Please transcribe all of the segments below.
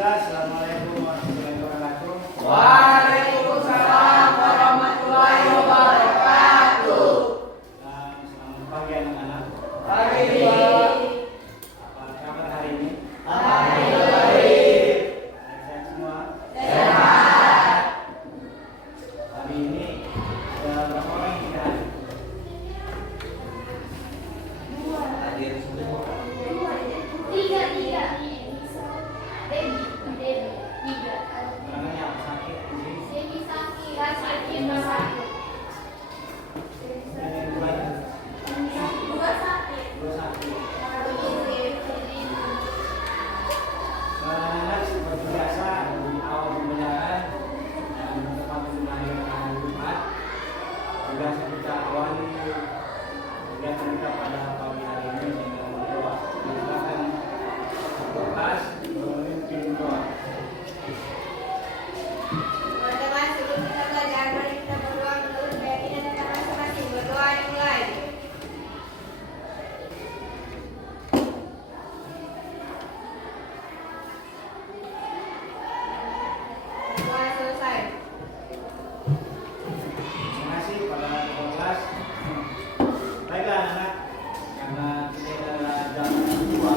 Assalamualaikum warahmatullahi wabarakatuh. Waalaikumsalam warahmatullahi wabarakatuh. Selamat pagi anak-anak. Pagi Pak. Apa kabar hari ini? Alhamdulillah baik. Sehat semua? Sehat. Hari ini ada berapa orang yang kita hadir? Hadir semua. Orangnya apa sakit? Yang dua ya? Dua sakit. Anak-anak seperti biasa di awal pembelajaran dan tepat mengenai hari Jumat. Biasa kita awali kegiatan kita pada pagi hari ini dengan berdoa. Silakan kelas memimpin doa. Teman-teman, sebelum kita belajar, mari kita berdoa menurut keyakinan kita masing-masing. Berdoa dimulai. Doa selesai. Terima kasih pada kelas. Baiklah anak, karena ini adalah jam kedua.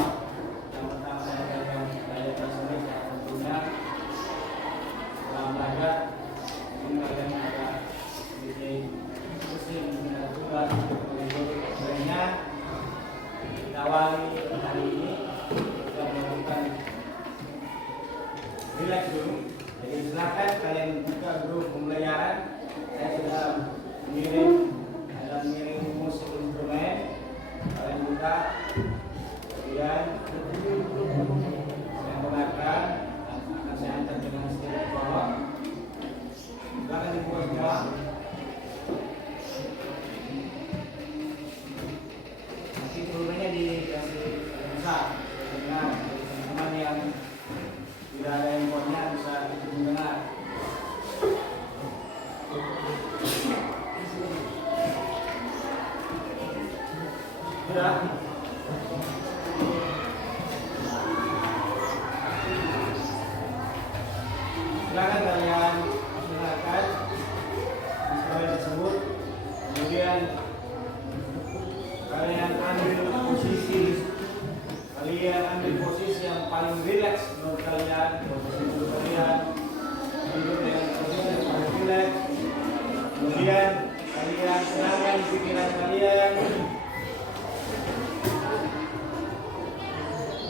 Yang pertama saya akan belajar bahasa Indonesia tentunya setelah belajar mungkin kalian ada sedikit pusing dengan tugas sebenarnya kita awali hari ini kita melakukan relax dulu. Jadi silakan kalian buka grup pembelajaran. Saya sudah mengirim musik instrumen. Kalian buka, kemudian saya dengarkan, akan saya antar dengan sedikit tolong. Silakan dibuka semua. Nanti volumenya dikasih besar, dengar teman-teman yang tidak ada handphonenya bisa ikut mendengar. Sudah? Silakan kalian dengarkan instrumen tersebut, kemudian kalian ambil posisi yang paling rileks menurut kalian. Posisi duduk kalian duduk dengan posisi yang paling rileks, kemudian kalian tenangkan pikiran kalian.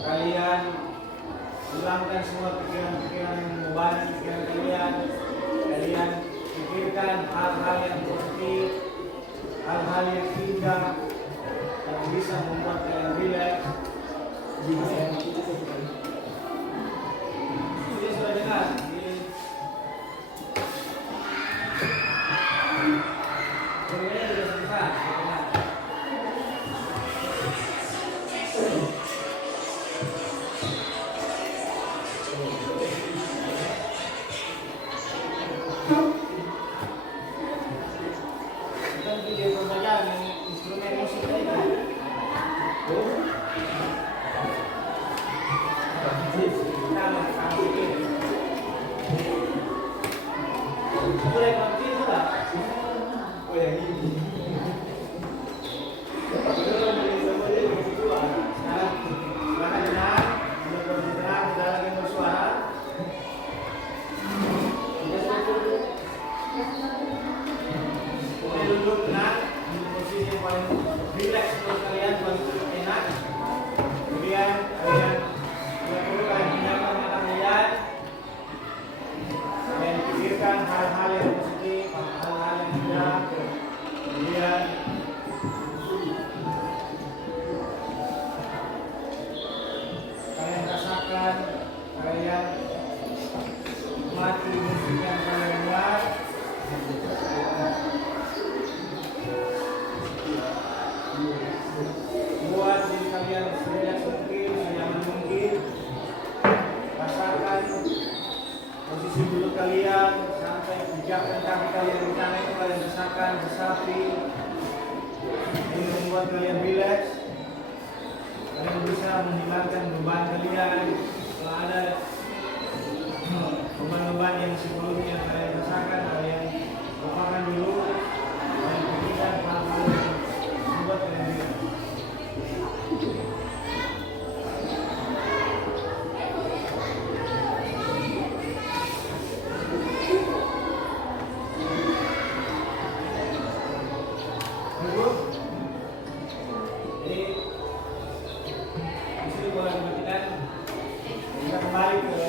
Kalian hilangkan semua pikiran-pikiran yang membebani pikiran kalian. Kalian pikirkan hal-hal yang positif, hal-hal yang indah yang bisa membuat kalian rileks. Sudah dengar? Sebenarnya sudah selesai. Instrumen musik tadi kan? Boleh ganti sudah? Oh yang ini. Sekarang silakan dengar, tidak lagi bersuara. Boleh duduk tenang di posisi yang paling rileks untuk kalian, paling enak. Kemudian kalian pindahkan mata kalian. Kalian pikirkan hal-hal yang positif, hal-hal yang indah. Kemudian kalian rasakan, kalian nikmati musik yang kalian buat. Buat diri kalian sebanyak mungkin, senyaman mungkin. Rasakan posisi duduk kalian sampai pijakan kaki kalian di tanah itu kalian rasakan resapi. Ini membuat kalian rileks. Kalian bisa menghilangkan beban kalian. Kalau ada yang sebelumnya kalian rasakan, kalian lupakan dulu dan pikirkan hal-hal yang membuat kalian ringan. Kita kembali ke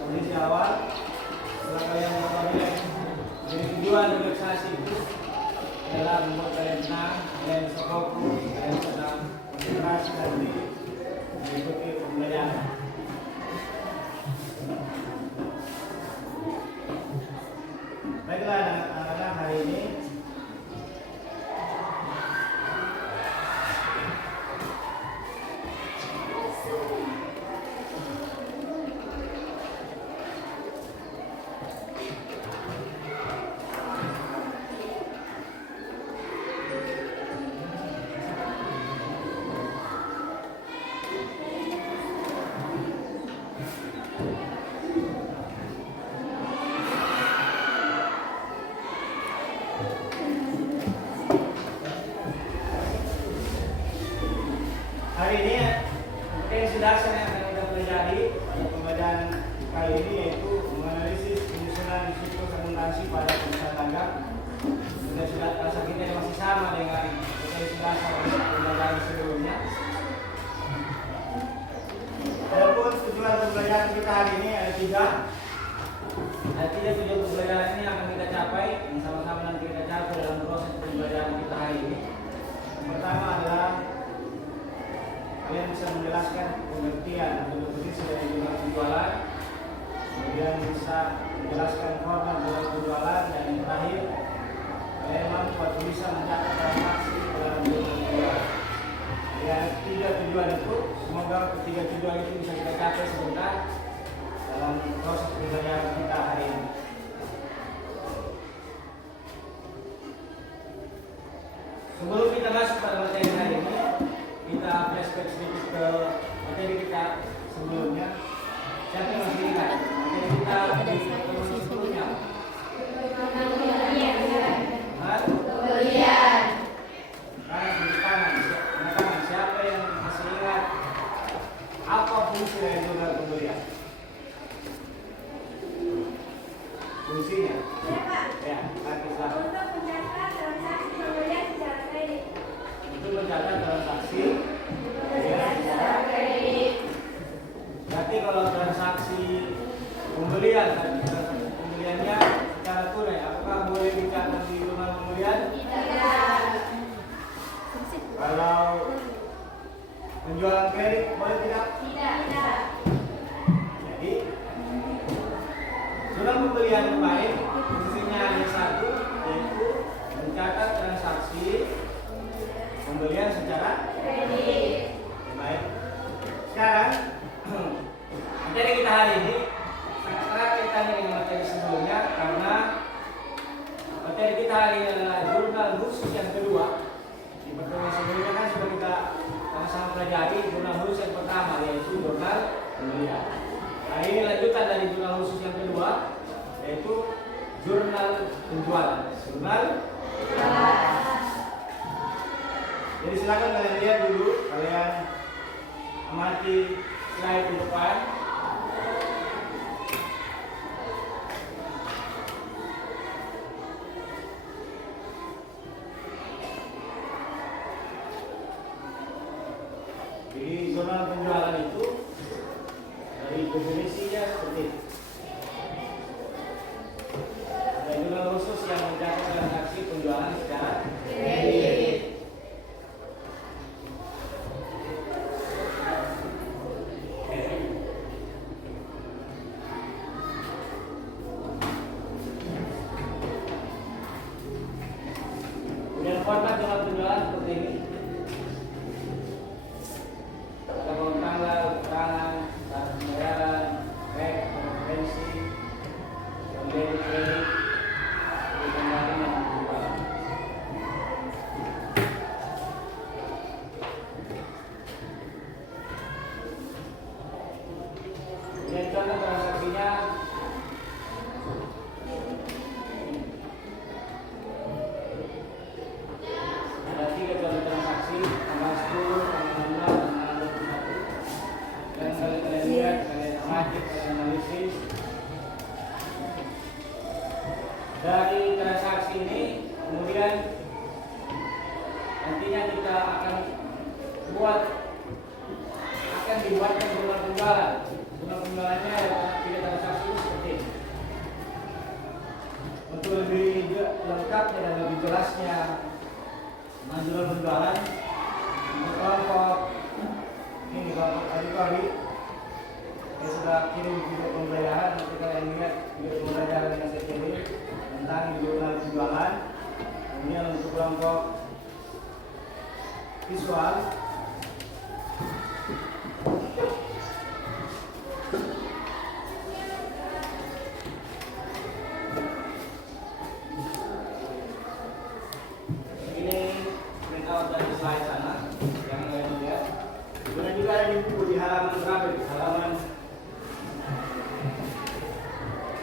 kondisi awal. Setelah kalian mengetahui jadi tujuan relaksasi itu adalah membuat kalian tenang, kalian bisa fokus, kalian tenang, konsentrasi dan mengikuti pembelajaran. Baiklah anak-anak, hari ini seperti yang sudah yang akan kita pelajari pada pembelajaran kali ini, yaitu menganalisis penyusunan siklus akuntansi pada perusahaan dagang. Sudah rasa kita masih sama dengan potensi pembelajaran sebelumnya. Adapun tujuan pembelajaran kita hari ini ada tiga. Ada tiga tujuan pembelajaran ini akan kita capai, yang sama-sama nanti kita capai dalam proses pembelajaran kita hari ini. Yang pertama adalah kalian bisa menjelaskan pengertian atau definisi dari jurnal penjualan, kemudian bisa menjelaskan format jurnal penjualan, dan yang terakhir kalian mampu atau bisa mencatat transaksi dalam jurnal penjualan. Ya, tiga tujuan itu, semoga ketiga tujuan itu bisa kita capai sebentar dalam proses pembelajaran kita hari ini. Sebelum kita masuk pada materi hari ini, kita flashback sedikit ke materi kita sebelumnya. Siapa yang masih ingat materi kita di pertemuan sebelumnya? Pembelian. Tangan, siapa yang masih ingat apa fungsi dari jurnal pembelian? Fungsinya? Ya, nanti silahkan. Untuk mencatat transaksi pembelian secara kredit. Untuk mencatat transaksi Secara kredit. berarti kalau transaksi pembelian pembeliannya secara tunai, apakah boleh dicatat di jurnal pembelian? Tidak. Kalau penjualan kredit boleh tidak? Tidak. Jadi jurnal pembelian kemarin fungsinya hanya satu, yaitu mencatat transaksi pembelian secara Kredit. baik. Sekarang materi kita hari ini sangat erat kaitannya dengan materi sebelumnya, karena materi kita hari ini adalah jurnal khusus yang kedua. Di pertemuan sebelumnya kan sudah kita sama-sama pelajari jurnal khusus yang pertama, yaitu jurnal pembelian. Hari ini lanjutan dari jurnal khusus yang kedua, yaitu jurnal penjualan. Jurnal. Jadi silakan kalian lihat dulu, kalian amati slide di depan. Jadi jurnal penjualan itu dari definisinya seperti itu. Ada jurnal khusus yang mencatat transaksi penjualan secara kredit. Kemudian format jurnal penjualan seperti ini. Tanggal tanggal, keterangan, tanggal pembayaran, rek, referensi, debit kredit, kembali dan penjualan. Kemudian contoh transaksinya dibuatkan jurnal penjualan. Jurnal penjualannya tidak transaksi seperti ini. Untuk lebih lengkapnya dan lebih jelasnya jurnal penjualan, kelompok ini kelompok adik-adik saya sudah kirim video pembelajaran. Nanti kalian lihat video pembelajaran yang saya kirim tentang jurnal penjualan. Kemudian untuk kelompok visual, ini print out dari slide sana yang kalian lihat. Kemudian juga ada di buku di halaman berapa? Di halaman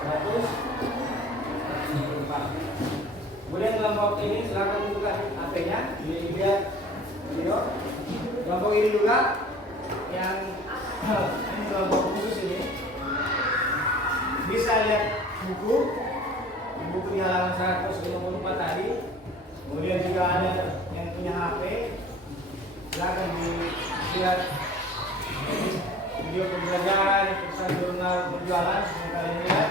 104. Kemudian kelompok ini silakan buka HP-nya, dilihat video. Kelompok ini juga yang ini kelompok khusus ini bisa lihat buku di halaman 154 tadi. Kemudian juga ada yang punya HP, silakan dilihat video pembelajaran tentang jurnal penjualan yang kalian lihat.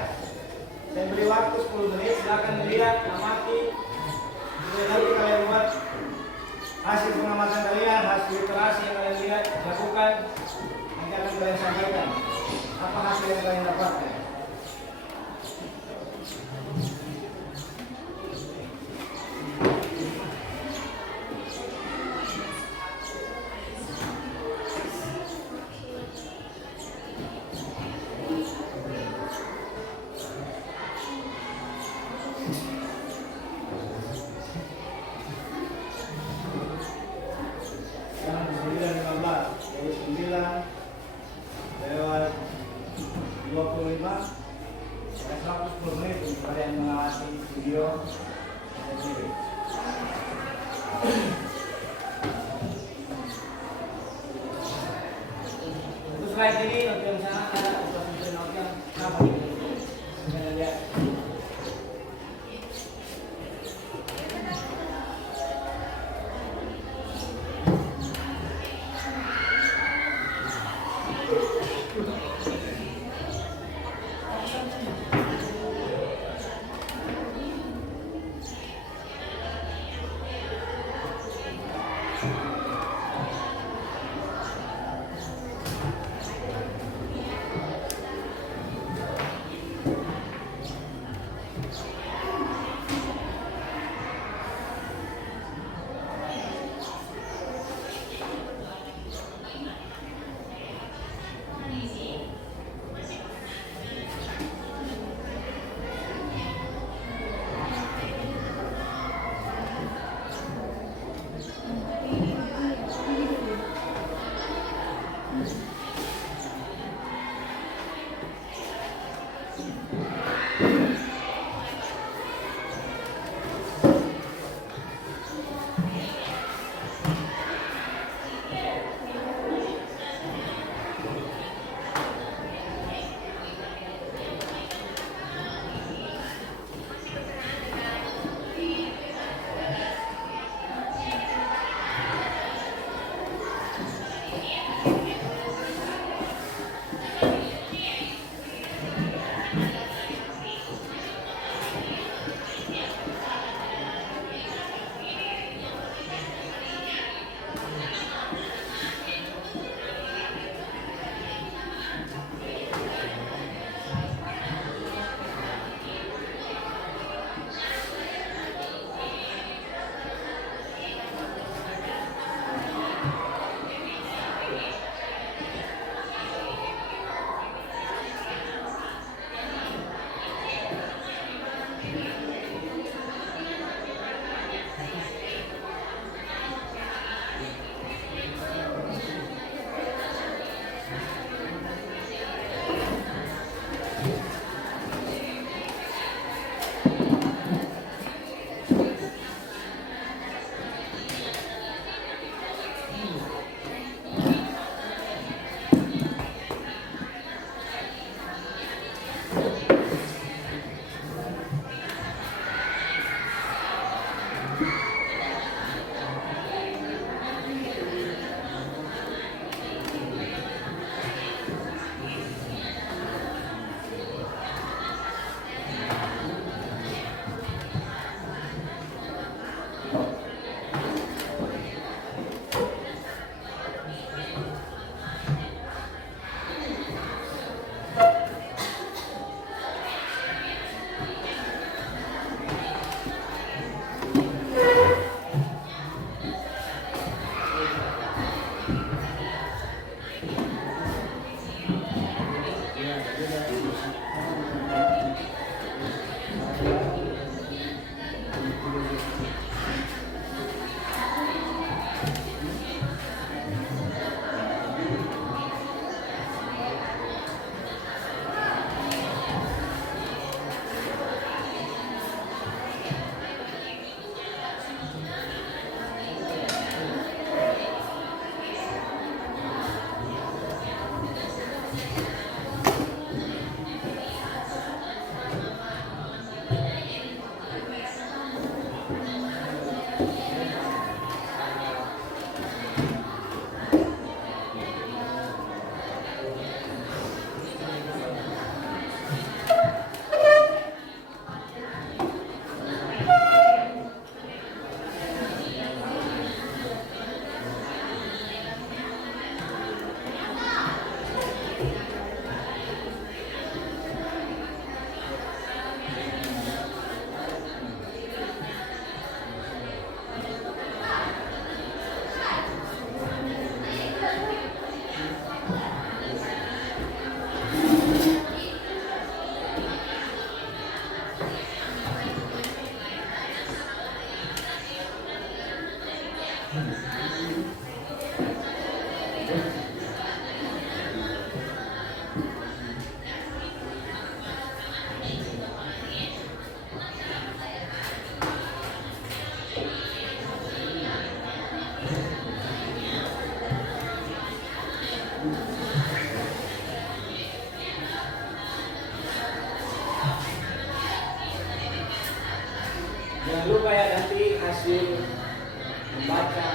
Saya beri waktu 10 menit, silakan dilihat, amati. Kemudian nanti kalian buat hasil pengamatan kalian, hasil literasi yang kalian lihat, lakukan. Nanti akan kalian sampaikan apa hasil yang kalian dapatkan. Yang 9.15, jadi 9 lewat 25, saya 110 menit untuk kalian mengawasi video sendiri. Untuk slide ini, untuk yang sana ada untuk note yang sama ini. Kalian lihat. Jangan lupa ya nanti hasil membaca,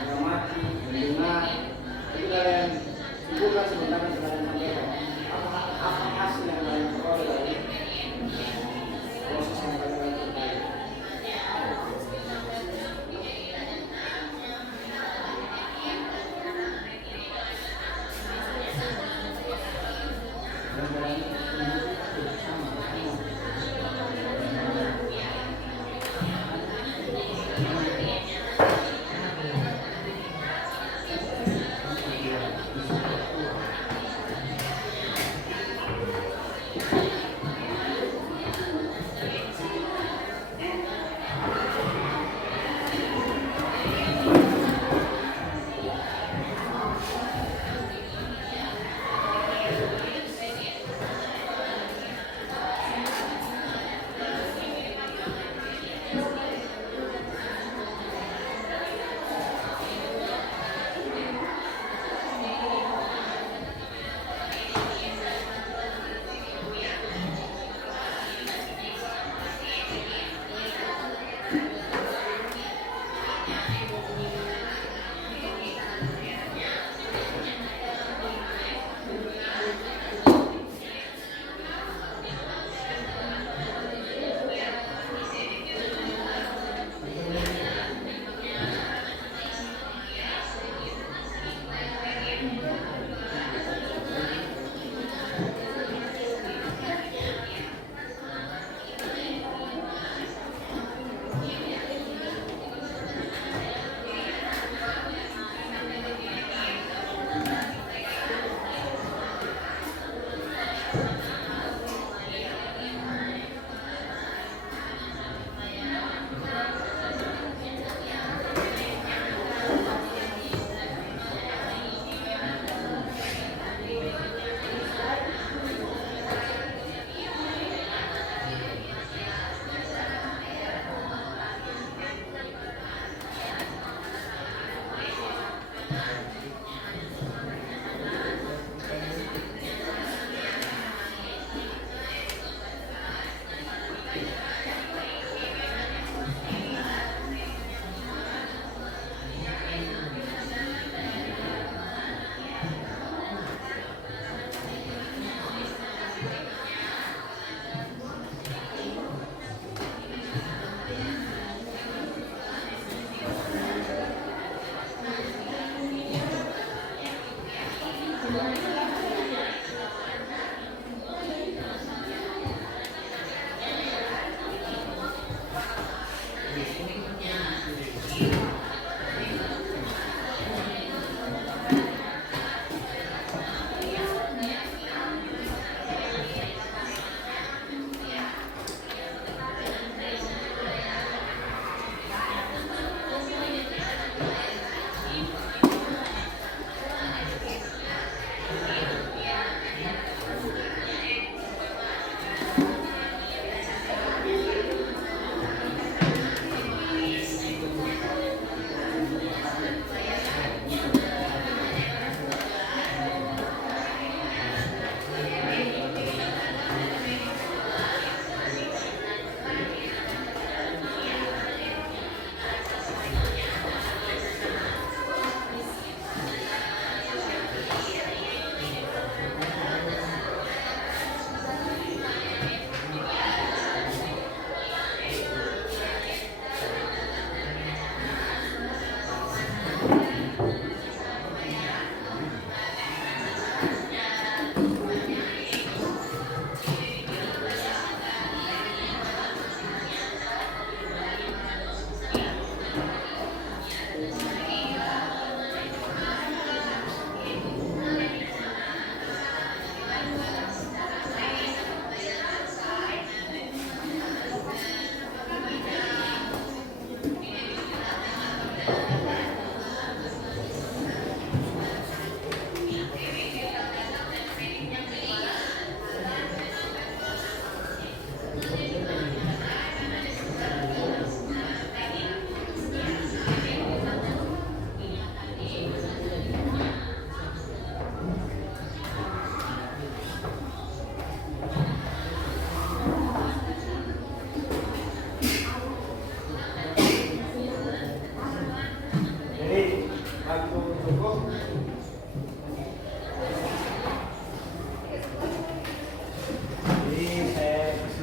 mengamati, mendengar itu kalian simpulkan sebentar kalian sampaikan apa hasil yang kalian peroleh dari proses yang kalian lakukan.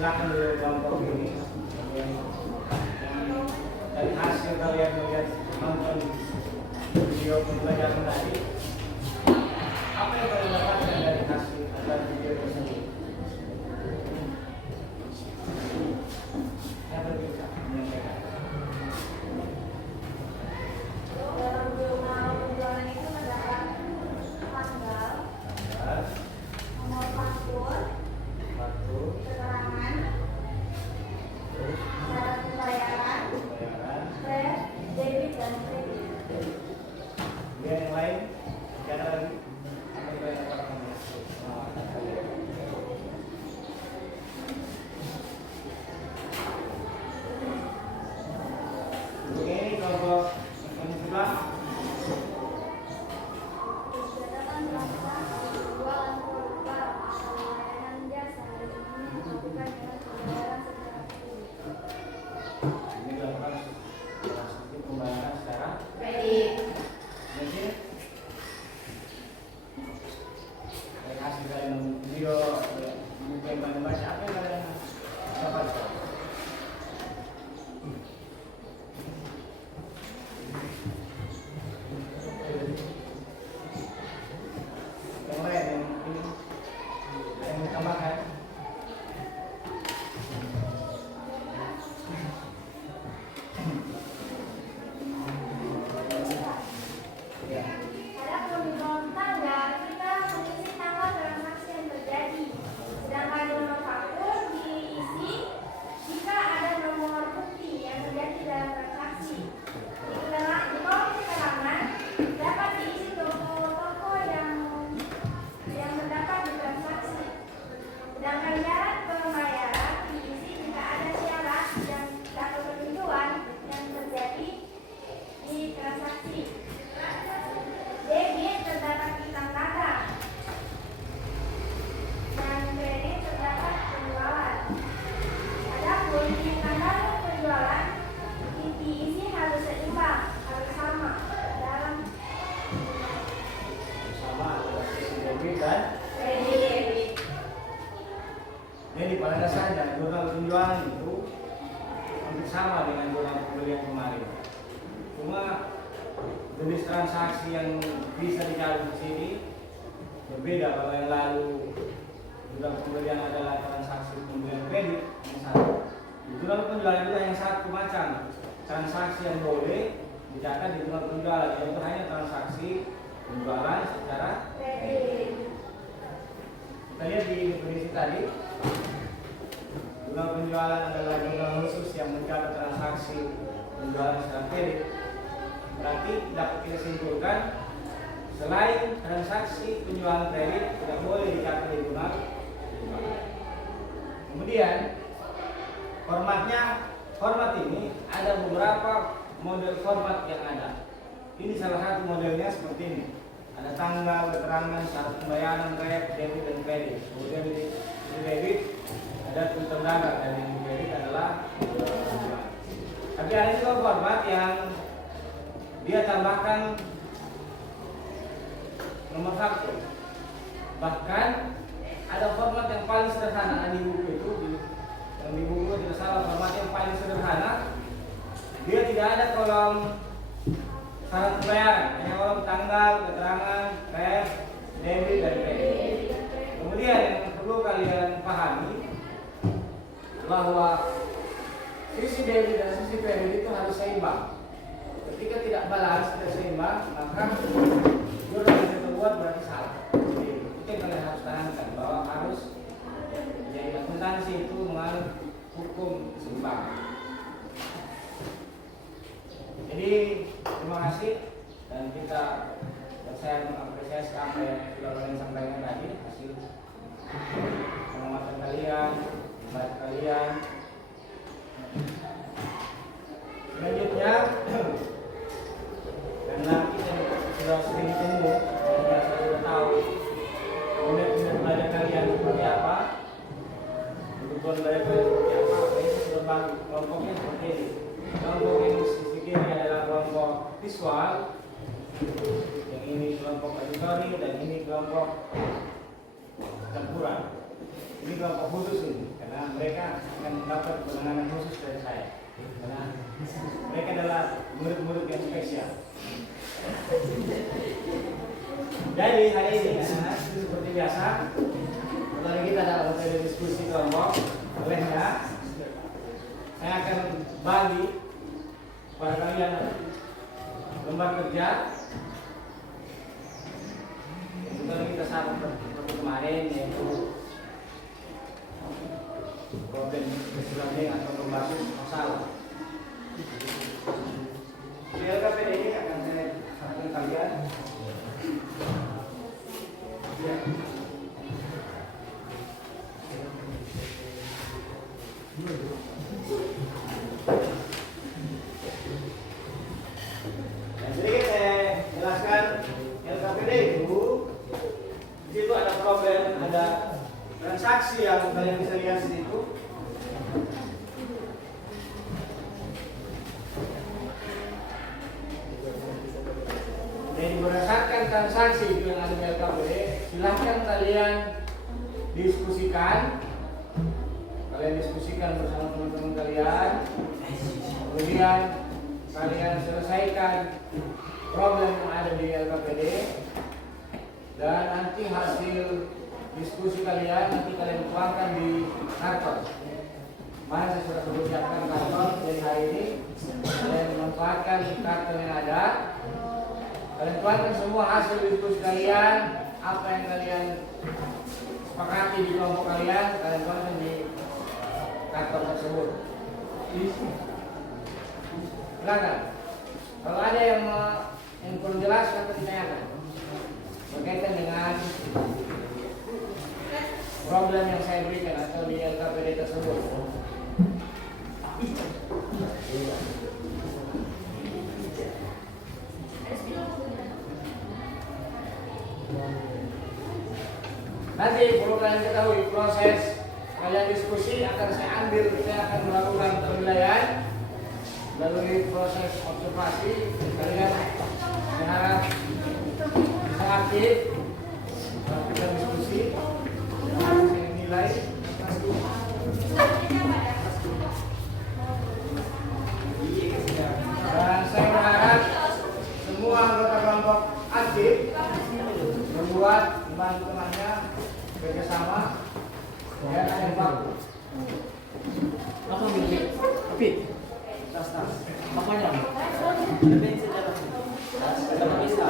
silakan dulu kelompok ini. Dari hasil kalian melihat nonton video pembelajaran tadi, apa yang kalian dapatkan dari hasil dari video tersebut? Saya berbicara menyampaikan. Dalam jurnal penjualan itu terdapat tanggal, nomor faktur, keterangan, syarat pembayaran, kredit, debit, dan kredit. Kemudian yang lain, ada lagi apa yang kalian dapatkan? Untuk ini kelompok yang sebelah. Kegiatan transaksi jual dan produk barang atau layanan jasa ini dilakukan dengan pembayaran secara kredit. Ini dilakukan transaksi pembayaran secara Kredit. mungkin dari hasil kalian video mungkin baca apa yang kalian dapatkan? Yang lain yang mungkin yang ditambahkan? Ya. Adapun di kolom tanggal, kita mengisi tanggal transaksi yang terjadi. Sedangkan nomor faktur diisi jika ada nomor bukti yang terjadi dalam transaksi. Di kolom keterangan dapat diisi toko-toko yang terdapat di transaksi. Sedangkan syarat pembayaran diisi jika ada syarat dan atau ketentuan yang terjadi di transaksi. Debit terdapat hitam kata dan kredit terdapat penjualan. Adapun di tanggal penjualan diisi harus seimbang, harus sama dalam Sama adalah sisi debit dan kredit. jadi pada dasarnya jurnal penjualan itu hampir sama dengan jurnal pembelian kemarin. Cuma jenis transaksi yang bisa dicari di sini berbeda. Kalau yang lalu jurnal pembelian adalah transaksi pembelian kredit yang satu. Di jurnal penjualan itu hanya satu macam transaksi yang boleh dicatat di jurnal penjualan, yaitu hanya transaksi penjualan secara kredit. Kita lihat di definisi tadi, jurnal penjualan adalah jurnal khusus yang mencatat transaksi penjualan secara kredit. Berarti dapat kita simpulkan, selain transaksi penjualan kredit tidak boleh dicatat di jurnal penjualan. Kemudian format ini ada beberapa model format yang ada. Ini salah satu modelnya seperti ini. Ada tanggal, keterangan, syarat pembayaran, rep, debit, dan kredit. Kemudian di debit ada tulisan dagang, dan di kredit adalah penjualan. Tapi ada juga format yang dia tambahkan nomor faktur. Bahkan ada format yang paling sederhana di buku itu, yang di buku tidak salah, format yang paling sederhana. Dia tidak ada kolom syarat pembayaran, hanya kolom tanggal, keterangan, rep, debit, dan kredit. Kemudian yang perlu kalian pahami bahwa sisi debit dan sisi kredit itu harus seimbang. Ketika tidak balance, tidak seimbang, maka jurnal yang terbuat berarti salah. Jadi itu yang kalian harus tanamkan, bahwa harus jadi akuntansi itu menganut hukum seimbang. Jadi terima kasih, dan saya mengapresiasi apa yang sudah kalian sampaikan tadi, hasil pengamatan kalian, baca kalian. Selanjutnya, karena kita sudah sering ketemu dan kita sudah tahu unit-unit belajar kalian seperti apa, kebutuhan belajar kalian seperti apa, ini sudah bagi kelompoknya seperti ini. Kelompok yang di sisi kiri adalah kelompok visual, yang ini kelompok auditori, dan ini kelompok campuran. Ini kelompok khusus ini, karena mereka akan mendapat penanganan khusus dari saya. Karena mereka adalah murid-murid yang spesial. Jadi hari ini seperti biasa, kali kita dalam materi diskusi kelompok. Olehnya saya akan bagi kepada kalian lembar kerja. Sebenarnya kita sama seperti kemarin, yaitu problem learning atau berbasis masalah. Di LKPD ini akan saya sampaikan kalian. Ya. Dan sedikit saya jelaskan LKPD itu. Di situ ada problem, ada transaksi yang kalian bisa lihat di situ. Jadi berdasarkan transaksi yang ada di LKPD, silahkan kalian diskusikan. Kalian diskusikan bersama teman-teman kalian. Kemudian kalian selesaikan problem yang ada di LKPD. Dan nanti hasil diskusi kalian nanti kalian tuangkan di karton. Mana saya sudah siapkan karton dari hari ini. Kalian memanfaatkan karton yang ada. Kalian tuangkan semua hasil diskusi kalian, apa yang kalian sepakati di kelompok kalian, kalian tuangkan di karton tersebut. Silakan. Kalau ada yang kurang jelas, nanti ditanyakan berkaitan dengan problem yang saya berikan atau di LKPD tersebut. Nanti perlu kalian ketahui proses kalian diskusi akan saya ambil, saya akan melakukan penilaian melalui proses observasi. Kalian saya harap bisa aktif kita diskusi dan saya nilai. Dan saya berharap semua anggota kelompok aktif membuat membantu temannya bekerjasama dan ada yang baku. Apa milik? Tapi tas. Apanya? Bensin dalam. Dalam bisa.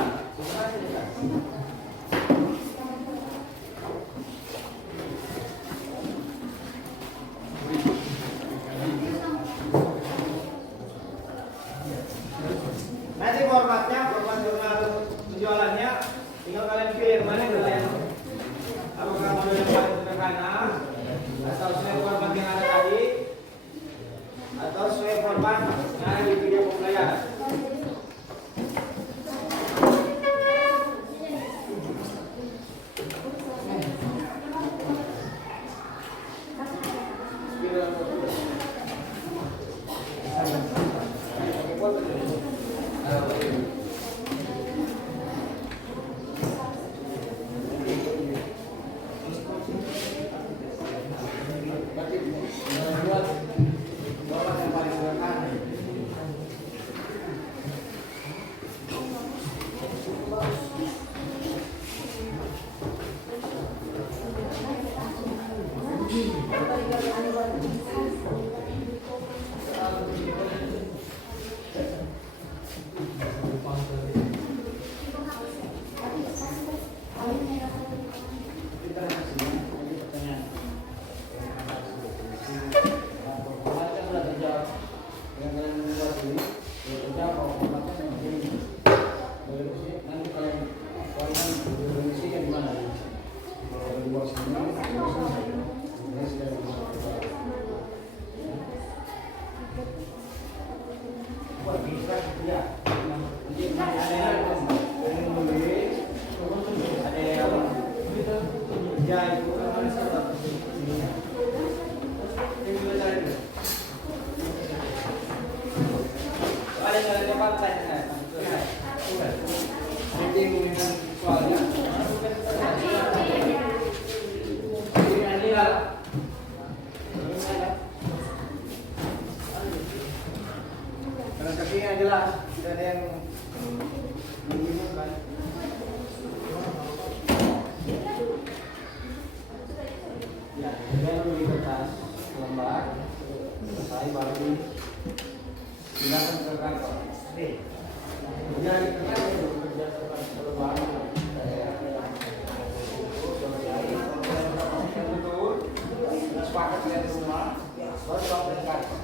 Nanti formatnya, format jurnal penjualannya, tinggal kalian pilih mana yang kalian. Apakah model yang paling sederhana, atau sesuai format yang ada tadi, atau sesuai format yang ada di video pembelajaran. Soalnya, Kemudian di kertas lembar selesai baru silakan ke kantor. Kemudian di kertas itu bekerja seperti lembar. Betul. Sepakat dari rumah. Baru sampai ke kantor.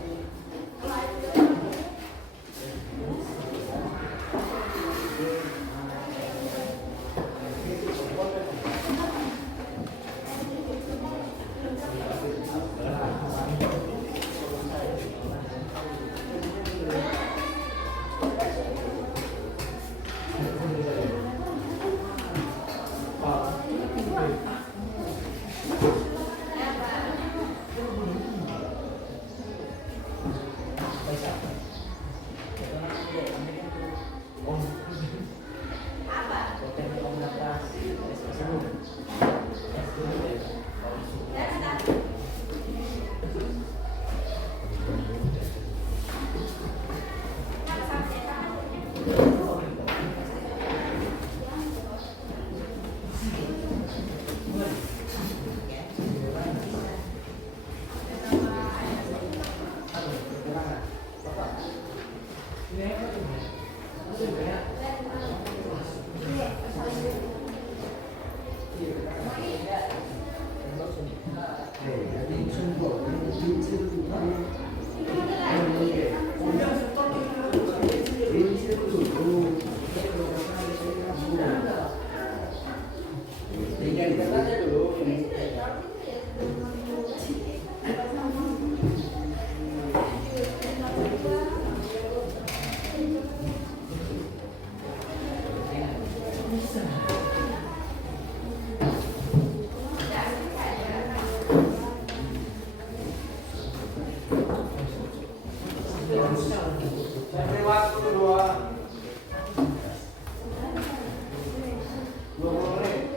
Saya waktu kedua 20 menit.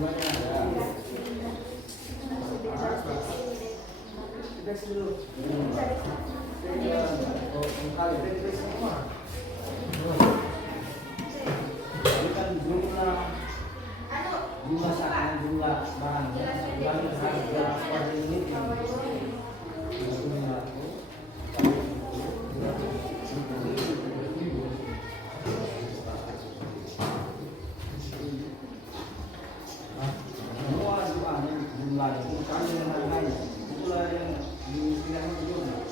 Jumlahnya ada. Tes dulu. Kali tes semua. Ini kan jumlah saat jumlah barang. Jumlah harga per unit ini. Semua jumlah itu kan dengan harganya. Itulah yang diistilahkan jumlah.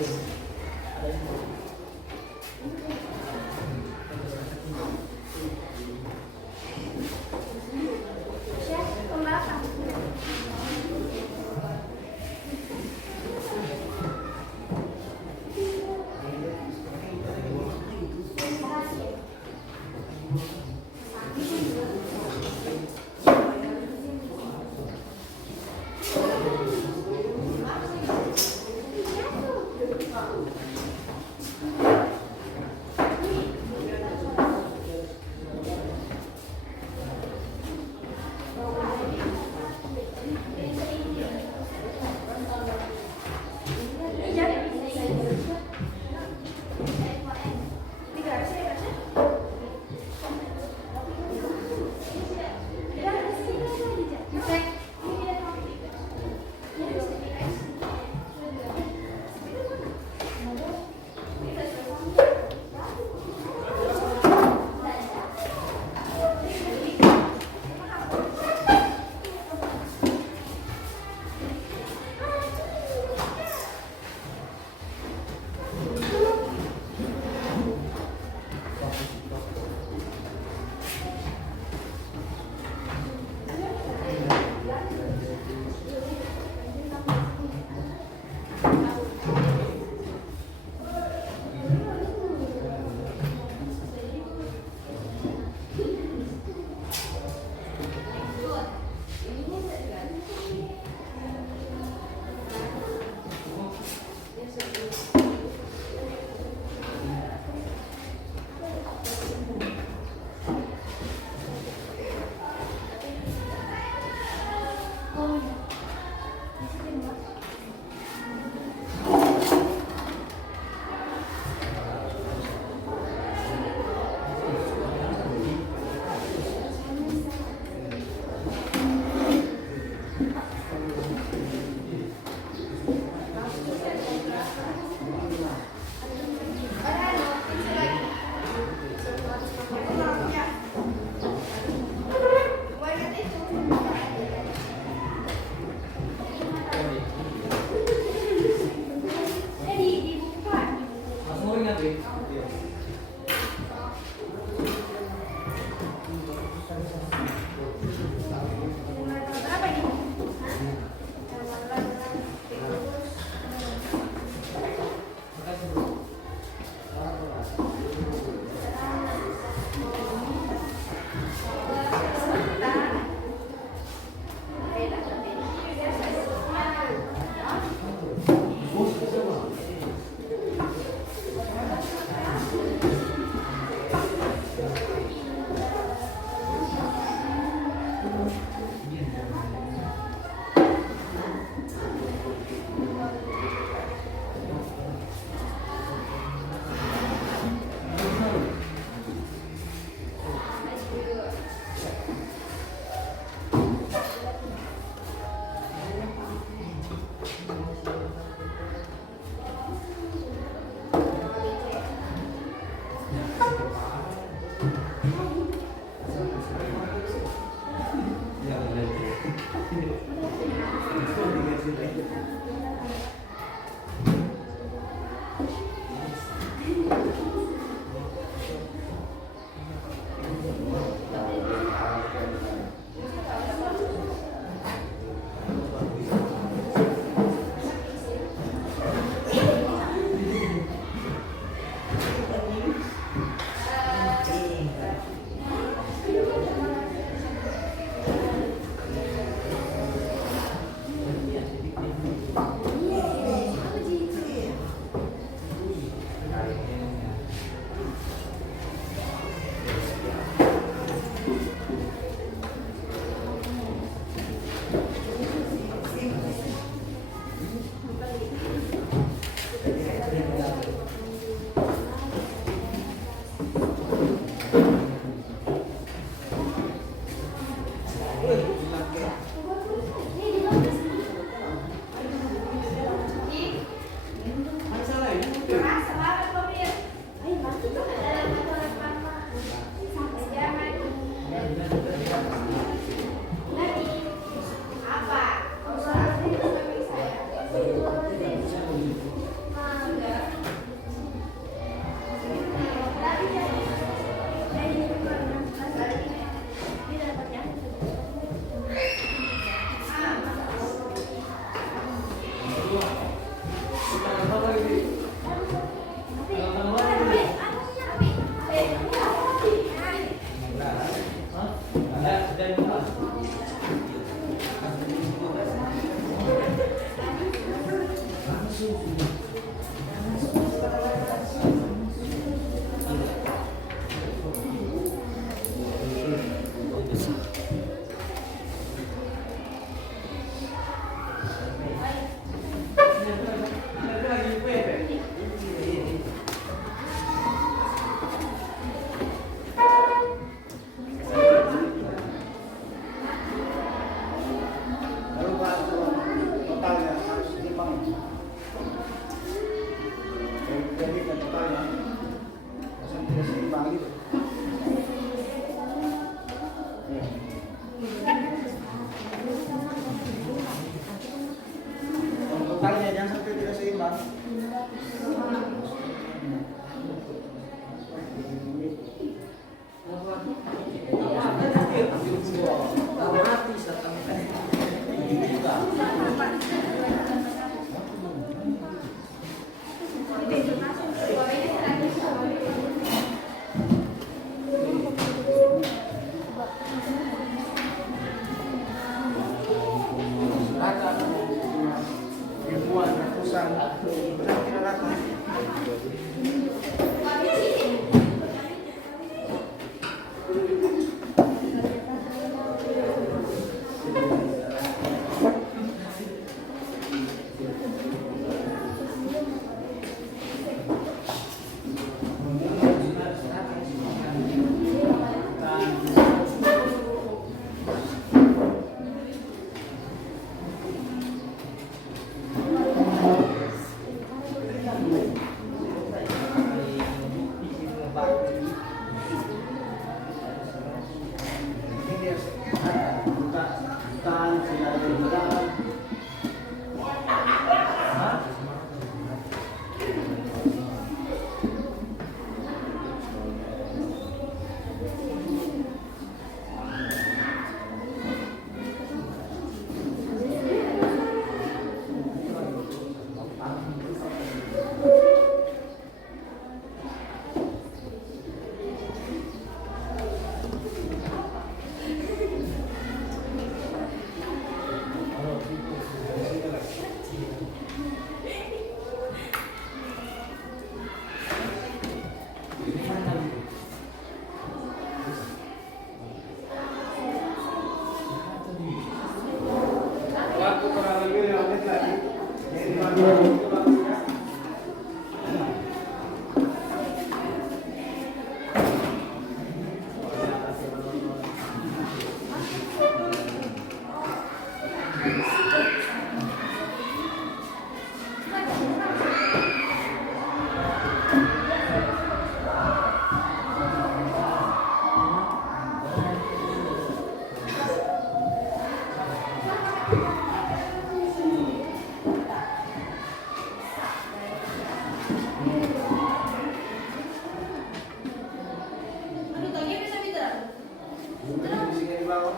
Chef, pembalap. jadi kan totalnya langsung tidak seimbang gitu. Totalnya jangan sampai tidak seimbang. Rata ribuan ratusan berarti tidak rata. Waktu kurang lebih 5 menit lagi. Jadi 5 menit itu waktunya. Di bawah.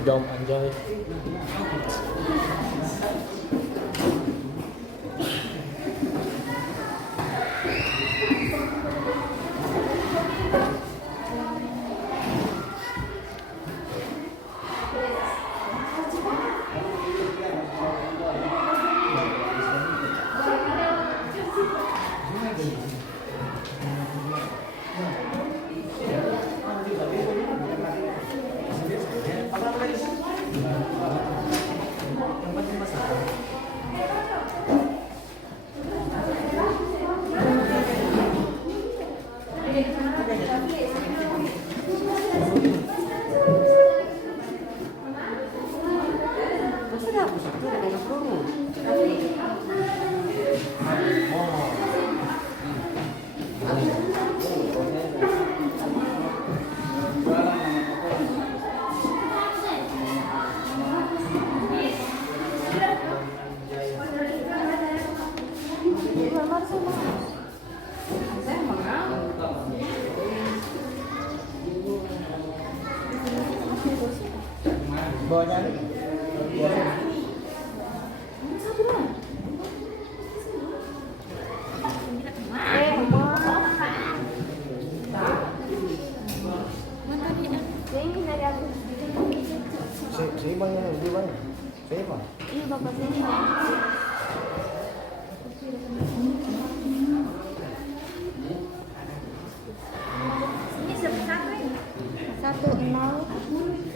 Dom anjay. Oke. Bawahnya seimbang ya, lebih banyak. Seimbang. Iya bapak sini. Ini satu ini. 10.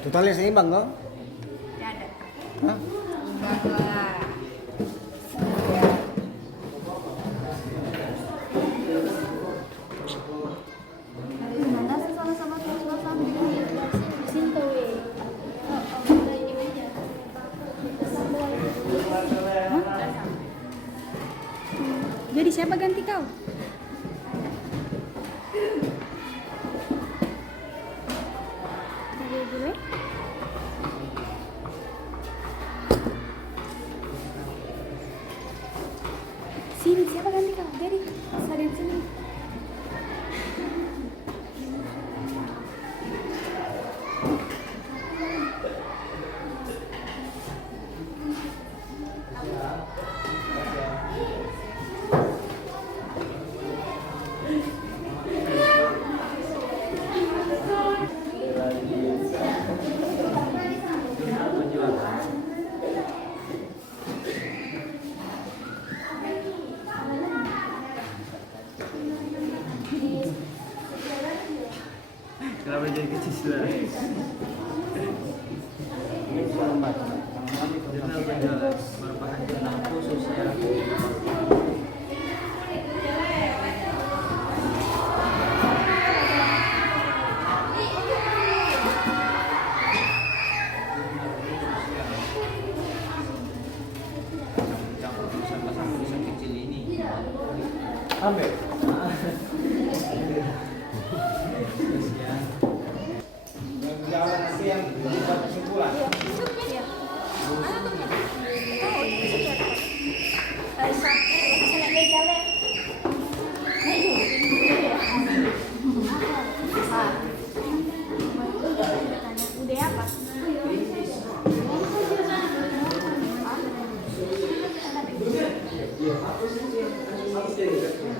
Totalnya seimbang kok? Tidak ada. Hah? Mana sih sama-sama sama Sinto Jadi siapa ganti kau? Jadi dulu. Sini siapa ganti kau? Jadi saya di sini. Kenapa jadi kecil sudah? Jurnal penjualan merupakan jurnal khusus yang campur tulisan kecil ini. Ambil. Jalan nanti yang dibuat kesimpulan. Udah apa?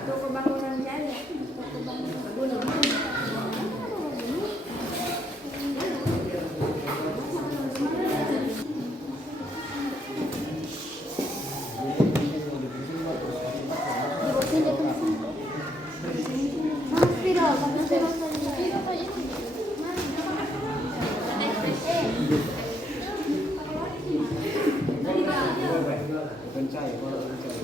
Toko bangunan jaya. Toko bangunan. Pencai, kalau pencai.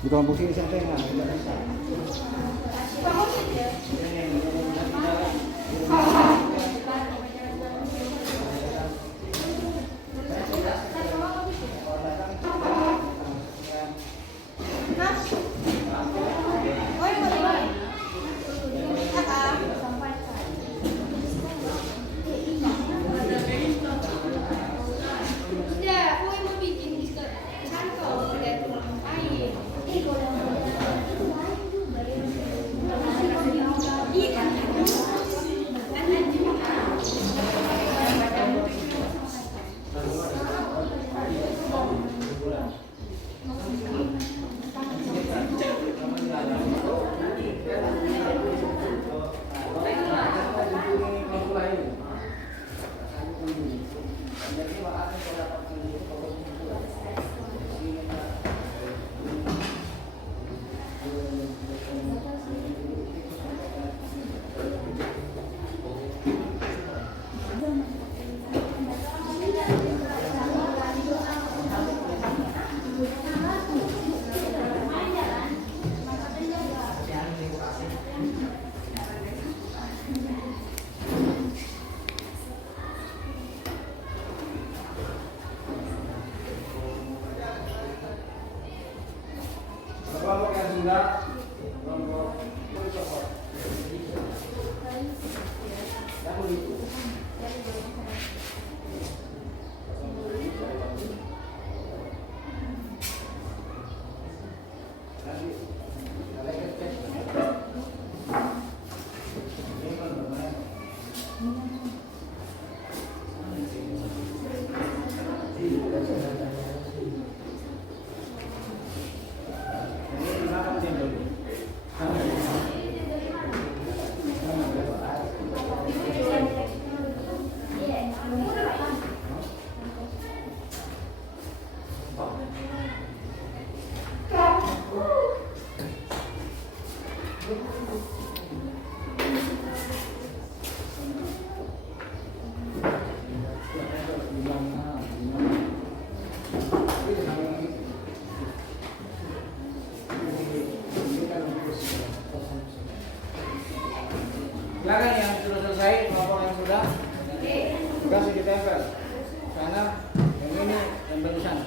Di kelompok sini siapa yang nggak bisa? sudah nomor protokol. Kamu itu. Silakan yang sudah selesai, kelompok yang sudah kasih ditempel. Sana yang ini tempel di sana.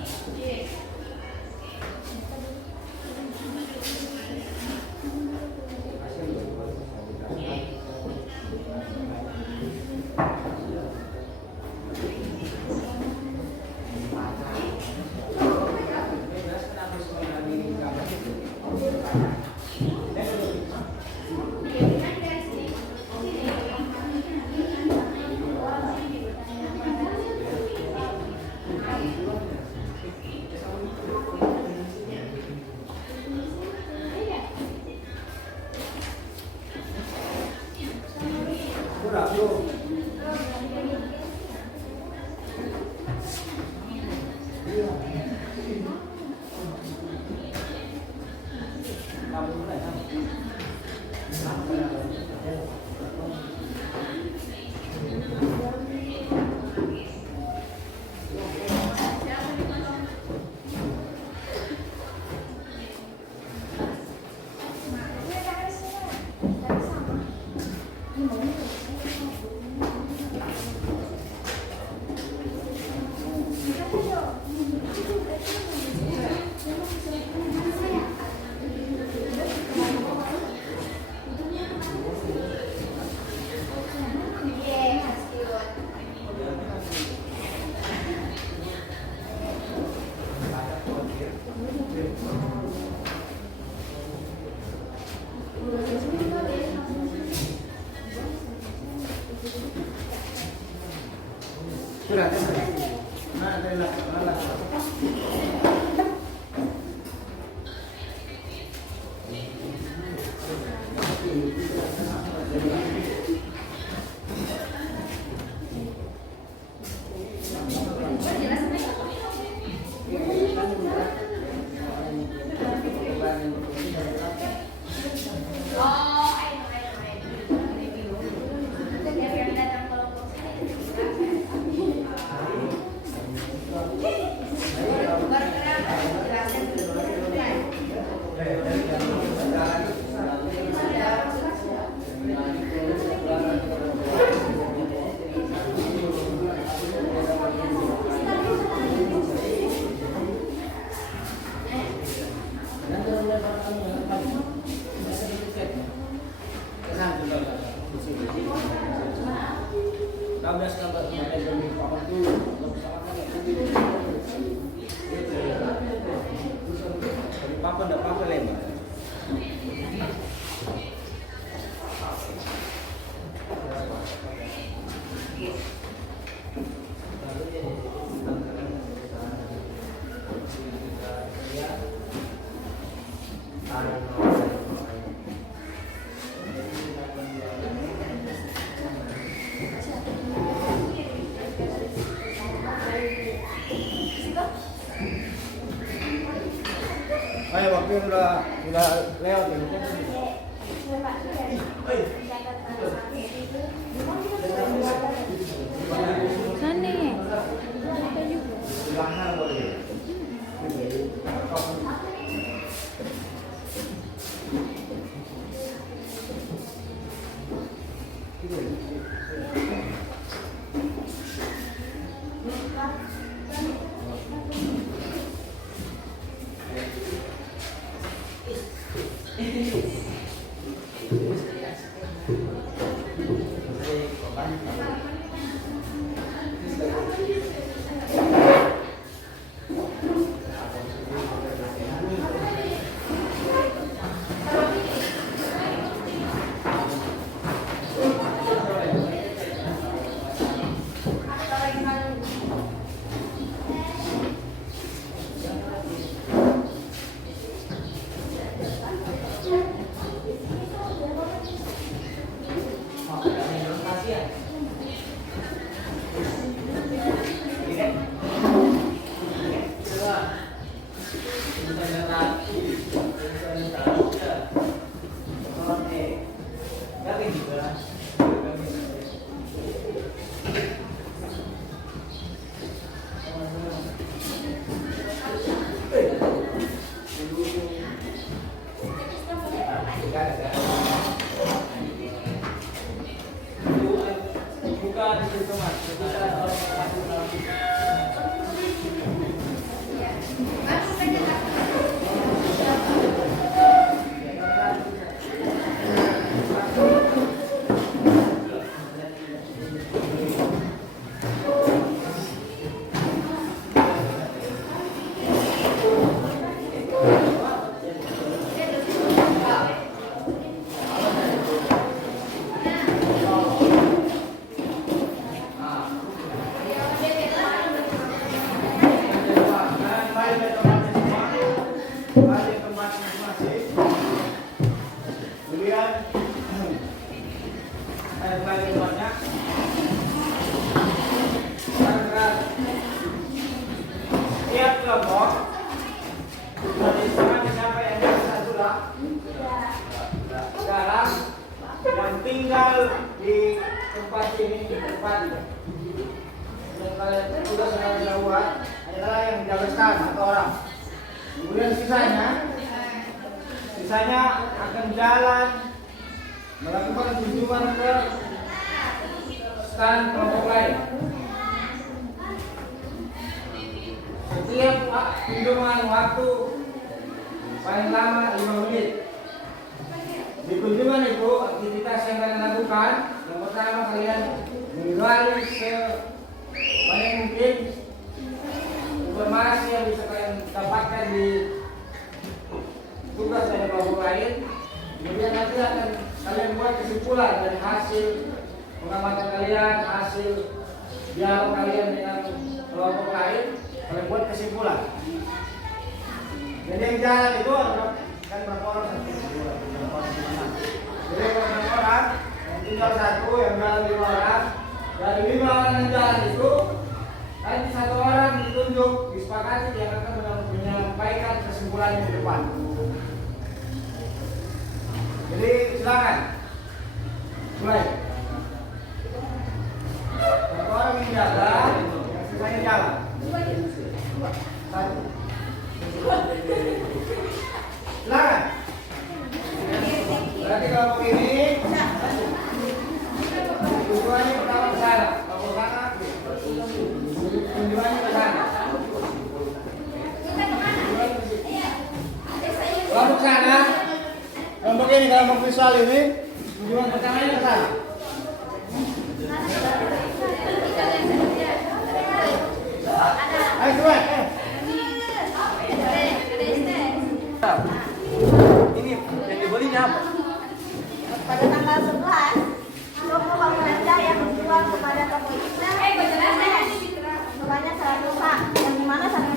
Sudah, Papa enggak apa-apa lembah. Ayo waktu udah lewat ya. Sana. Kita juga. Silahkan boleh. Sekarang yang tinggal di tempat ini yang kalian sudah buat adalah yang dijalankan atau orang. Kemudian sisanya akan jalan melakukan kunjungan ke stand kelompok lain. Setiap kunjungan waktu paling lama 5 menit. Di kunjungan itu aktivitas yang kalian lakukan, yang pertama kalian menggali sebanyak mungkin informasi yang bisa kalian dapatkan di tugas dari kelompok lain. Kemudian nanti akan kalian buat kesimpulan dari hasil pengamatan kalian, hasil dialog kalian dengan kelompok lain, kalian buat kesimpulan. Jadi yang jalan itu adalah kan berapa orang? Jadi berapa orang? Yang tinggal 1, yang jalan 5 orang. Dari 5 orang yang jalan itu, nanti 1 orang ditunjuk, disepakati yang akan menyampaikan kesimpulannya di depan. Jadi silakan, mulai. 1 orang yang jalan, yang sisanya jalan. 1. Silakan. Berarti kalau begini, tujuannya pertama ke sana, kalau ke sana, tujuannya ke sana. Kalau ke sana, kelompok ini kelompok visual ini, tujuan pertamanya ke sana. Ayo semua. Ini yang dibelinya apa? Pada tanggal 11, toko bangunan Jaya menjual kepada toko Islam sebanyak 100 sak, yang dimana satu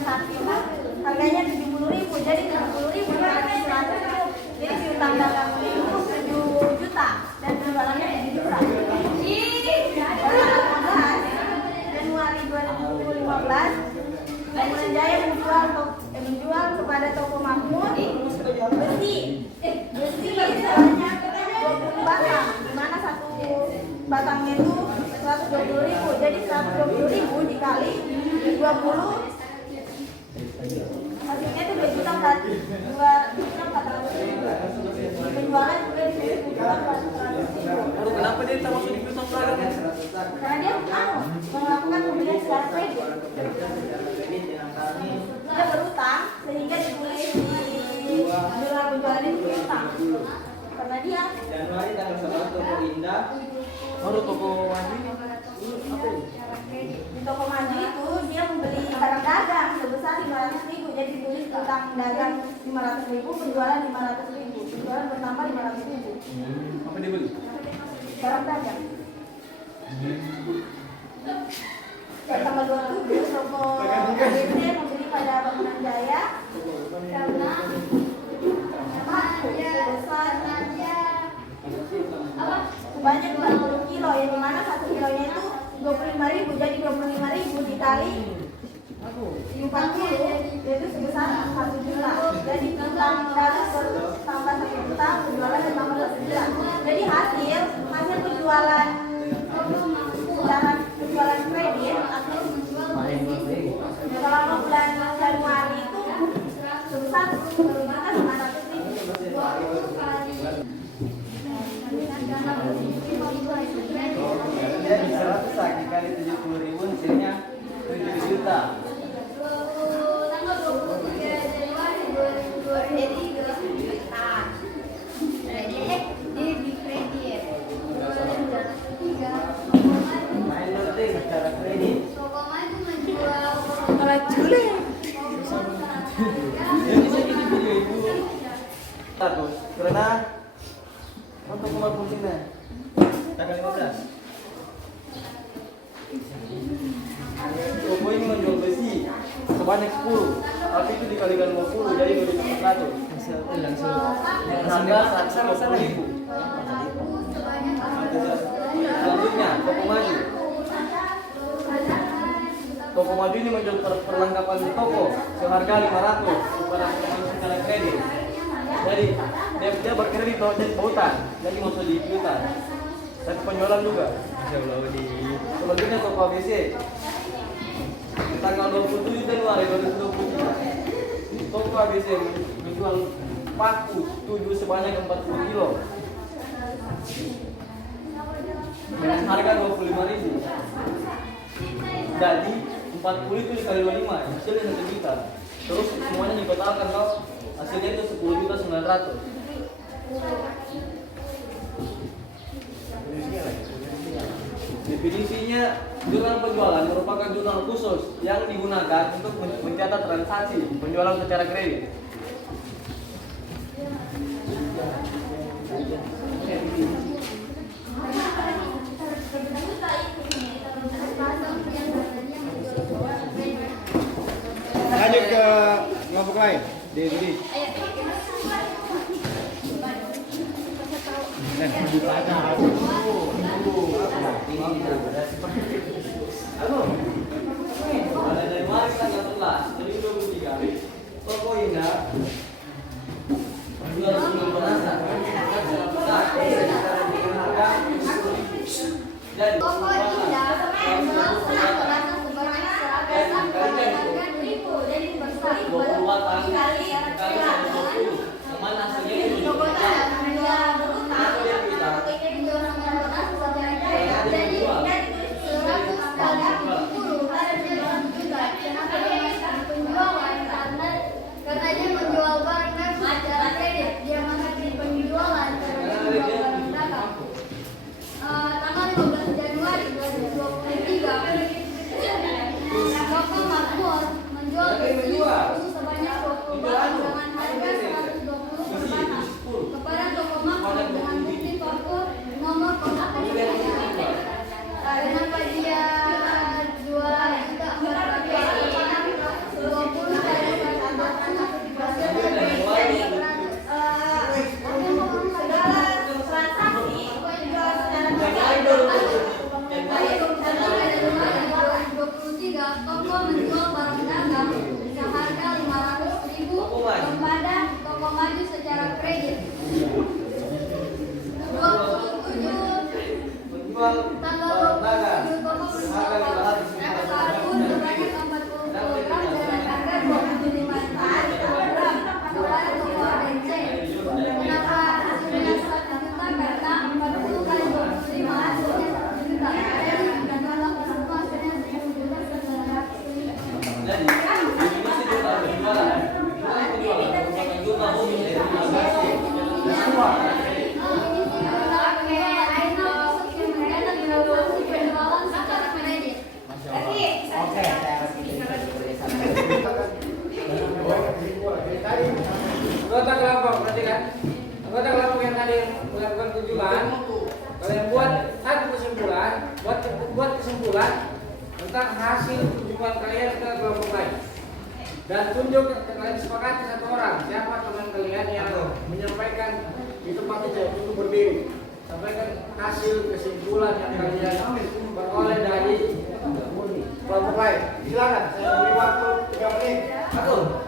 harganya 70.000, jadi 70.000 dikali 100, jadi piutang dagang itu 7 juta dan penjualannya 7 juta. Pada tanggal 15 Januari 2015, Bangunan Jaya menjual kepada toko Makmur besi sebanyak 20 batang, di mana satu batangnya itu 120.000, jadi 120.000 dikali 20, hasilnya itu 2.400.000. Penjualan juga di 2.400.000. Kenapa dia tak masuk di piutang pelajar? Karena dia melakukan pembelian secara kredit. Dia berutang sehingga ditulis di jurnal penjualannya di piutang. Karena dia Januari tanggal 1 toko Indah. Baru toko Maju. di toko Maju itu dia membeli barang dagang sebesar 500.000, jadi ditulis tentang dagang 500.000, penjualan 500.000, penjualan bertambah 500.000. Apa dia beli? Barang dagang. Dan tanggal 27 toko KBC membeli pada Bangunan Jaya karena sebesar sebanyak 40 kilo, yang dimana 1 kilonya itu 25.000, jadi 25.000 dikali 40 yaitu sebesar 1 juta. tambah 1 juta, penjualan 15 juta. Jadi hasil penjualan kredit atau selama bulan Januari itu sebesar 10.500.000. Jadi 100 dikali 70.000 hasilnya 7 juta. Tanggal 23 Januari 2023. Debit kredit. Main penting secara kredit. Racule. Jadi bisa gini video ibu. Status karena untuk nomor fungsinya tanggal 15. Toko ini menjual besi sebanyak 10, tapi itu dikalikan 50 jadi 2.100. Harga 120.000. Selanjutnya toko maju. Toko maju ini menjual perlengkapan di toko seharga 500 kepada pengunjung secara kredit. Jadi dia berkredit jadi berhutang, jadi masuk di piutang. Dan penjualan juga. Selanjutnya toko ABC. Tanggal 27 Januari 2023. Toko ABC menjual paku 7 sebanyak 40 kilo dengan harga 25.000. Jadi 40 itu dikali 25 hasilnya 1 juta. Terus semuanya ditotalkan kalau hasilnya itu 10.900.000. Definisinya jurnal penjualan merupakan jurnal khusus yang digunakan untuk mencatat transaksi penjualan secara kredit. Lanjut ke kelompok lain. Jadi. Pada Januari tanggal 11 2023, toko Indah menjual sebelum perasan jadi Toko Indah menjual perasan sebanyak 20 watt kali 20, yang mana hasilnya itu karena dia menjual barang dan secara kredit, dia mengerti penjualan tanggal 15 Januari 2023. Toko Makmur menjual besi khusus sebanyak 20 bak dengan harga 120 per batang kepada toko Makmur dengan bukti toko nomor kontak kenapa dia jual juta 420 dari segala transaksi penjual secara toko menjual barang dagang seharga 500.000 kepada toko maju secara kredit. 27 tanggal 27 toko menjual barang sabun sebanyak 40 kg dengan harga 25 per kepada toko ADC. Kenapa hasilnya 100 juta? Karena 40 kali 25 hasilnya 1 juta. Jadi jumlah semua hasilnya 10 juta 900.000. jadi definisi jurnal penjualan. Jurnal penjualan merupakan jurnal umum dari transaksi semua. Anggota kelompok berarti kan? Anggota kelompok yang tadi melakukan kunjungan, kalian buat satu kesimpulan, buat kesimpulan tentang hasil kunjungan kalian ke kelompok lain. Dan tunjuk kalian sepakati satu orang, siapa teman kalian yang menyampaikan di tempat itu berdiri. Sampaikan hasil kesimpulan yang kalian peroleh dari kelompok lain. Silakan, saya beri waktu 3 menit. Aku.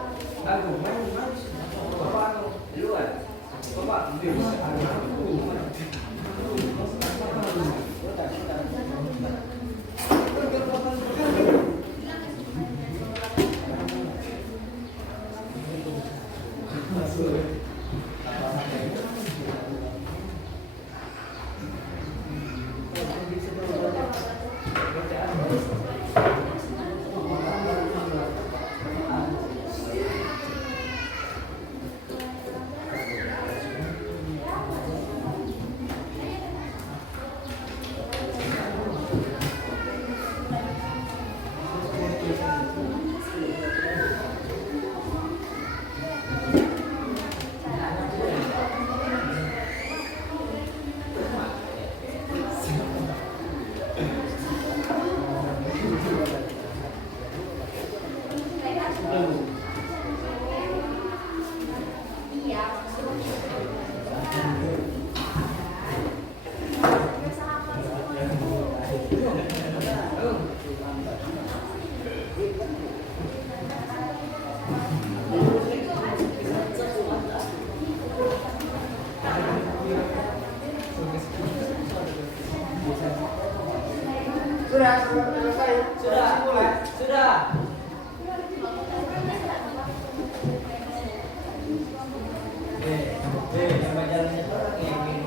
selesai. Sudah. Kesimpulan. Sudah. Coba jalannya tuh orang yang ini.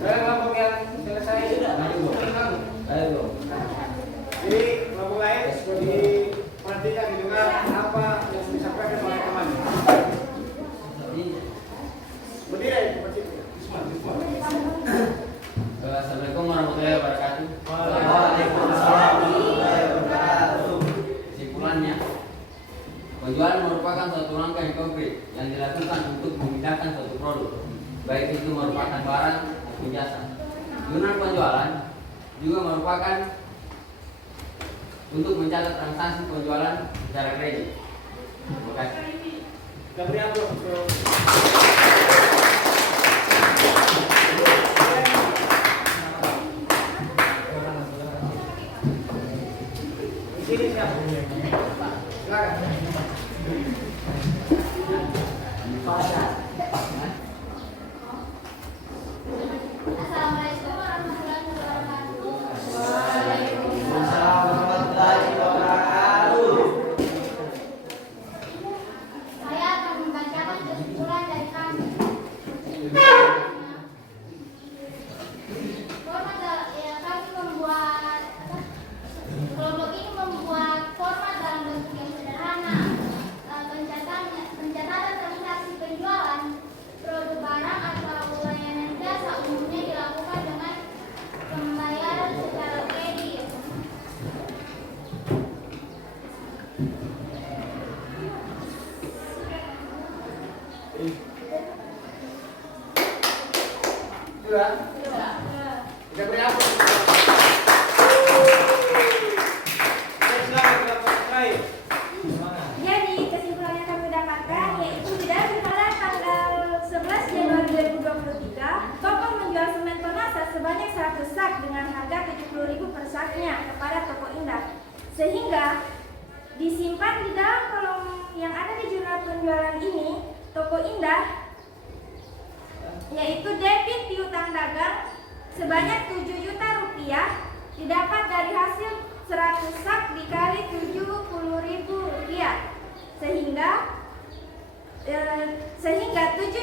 Kelompok yang selesai sudah. Ayo. Jadi kelompok lain diperhatikan didengar apa yang disampaikan oleh teman. Berdiri seperti itu. Assalamualaikum warahmatullahi wabarakatuh. Waalaikumsalam warahmatullahi wabarakatuh. Kesimpulannya, penjualan merupakan suatu langkah yang konkret yang dilakukan untuk memindahkan suatu produk, baik itu merupakan barang maupun jasa. Jurnal penjualan juga merupakan untuk mencatat transaksi penjualan secara kredit. Terima kasih. Kita beri aplaus untuk di sini siapa? Silakan. Assalamualaikum warahmatullahi wabarakatuh. Waalaikumsalam warahmatullahi wabarakatuh. Saya akan membacakan kesimpulan dari kami. Kami membuat kelompok ini membuat format dalam bentuk yang sederhana. Pencatatan transaksi penjualan produk barang atau layanan jasa umumnya dilakukan dengan pembayaran secara kredit. Sudah. Kita beri aplaus. Silakan kelompok lain. Jadi kesimpulan yang kami dapatkan yaitu di dalam jurnal tanggal 11 Januari 2023, toko menjual semen Tonasa sebanyak 100 sak dengan harga 70.000 per saknya kepada Toko Indah, sehingga disimpan di dalam kolom yang ada di jurnal penjualan ini. Toko Indah yaitu debit piutang dagang sebanyak 7 juta rupiah didapat dari hasil 100 sak dikali 70.000 rupiah, sehingga 7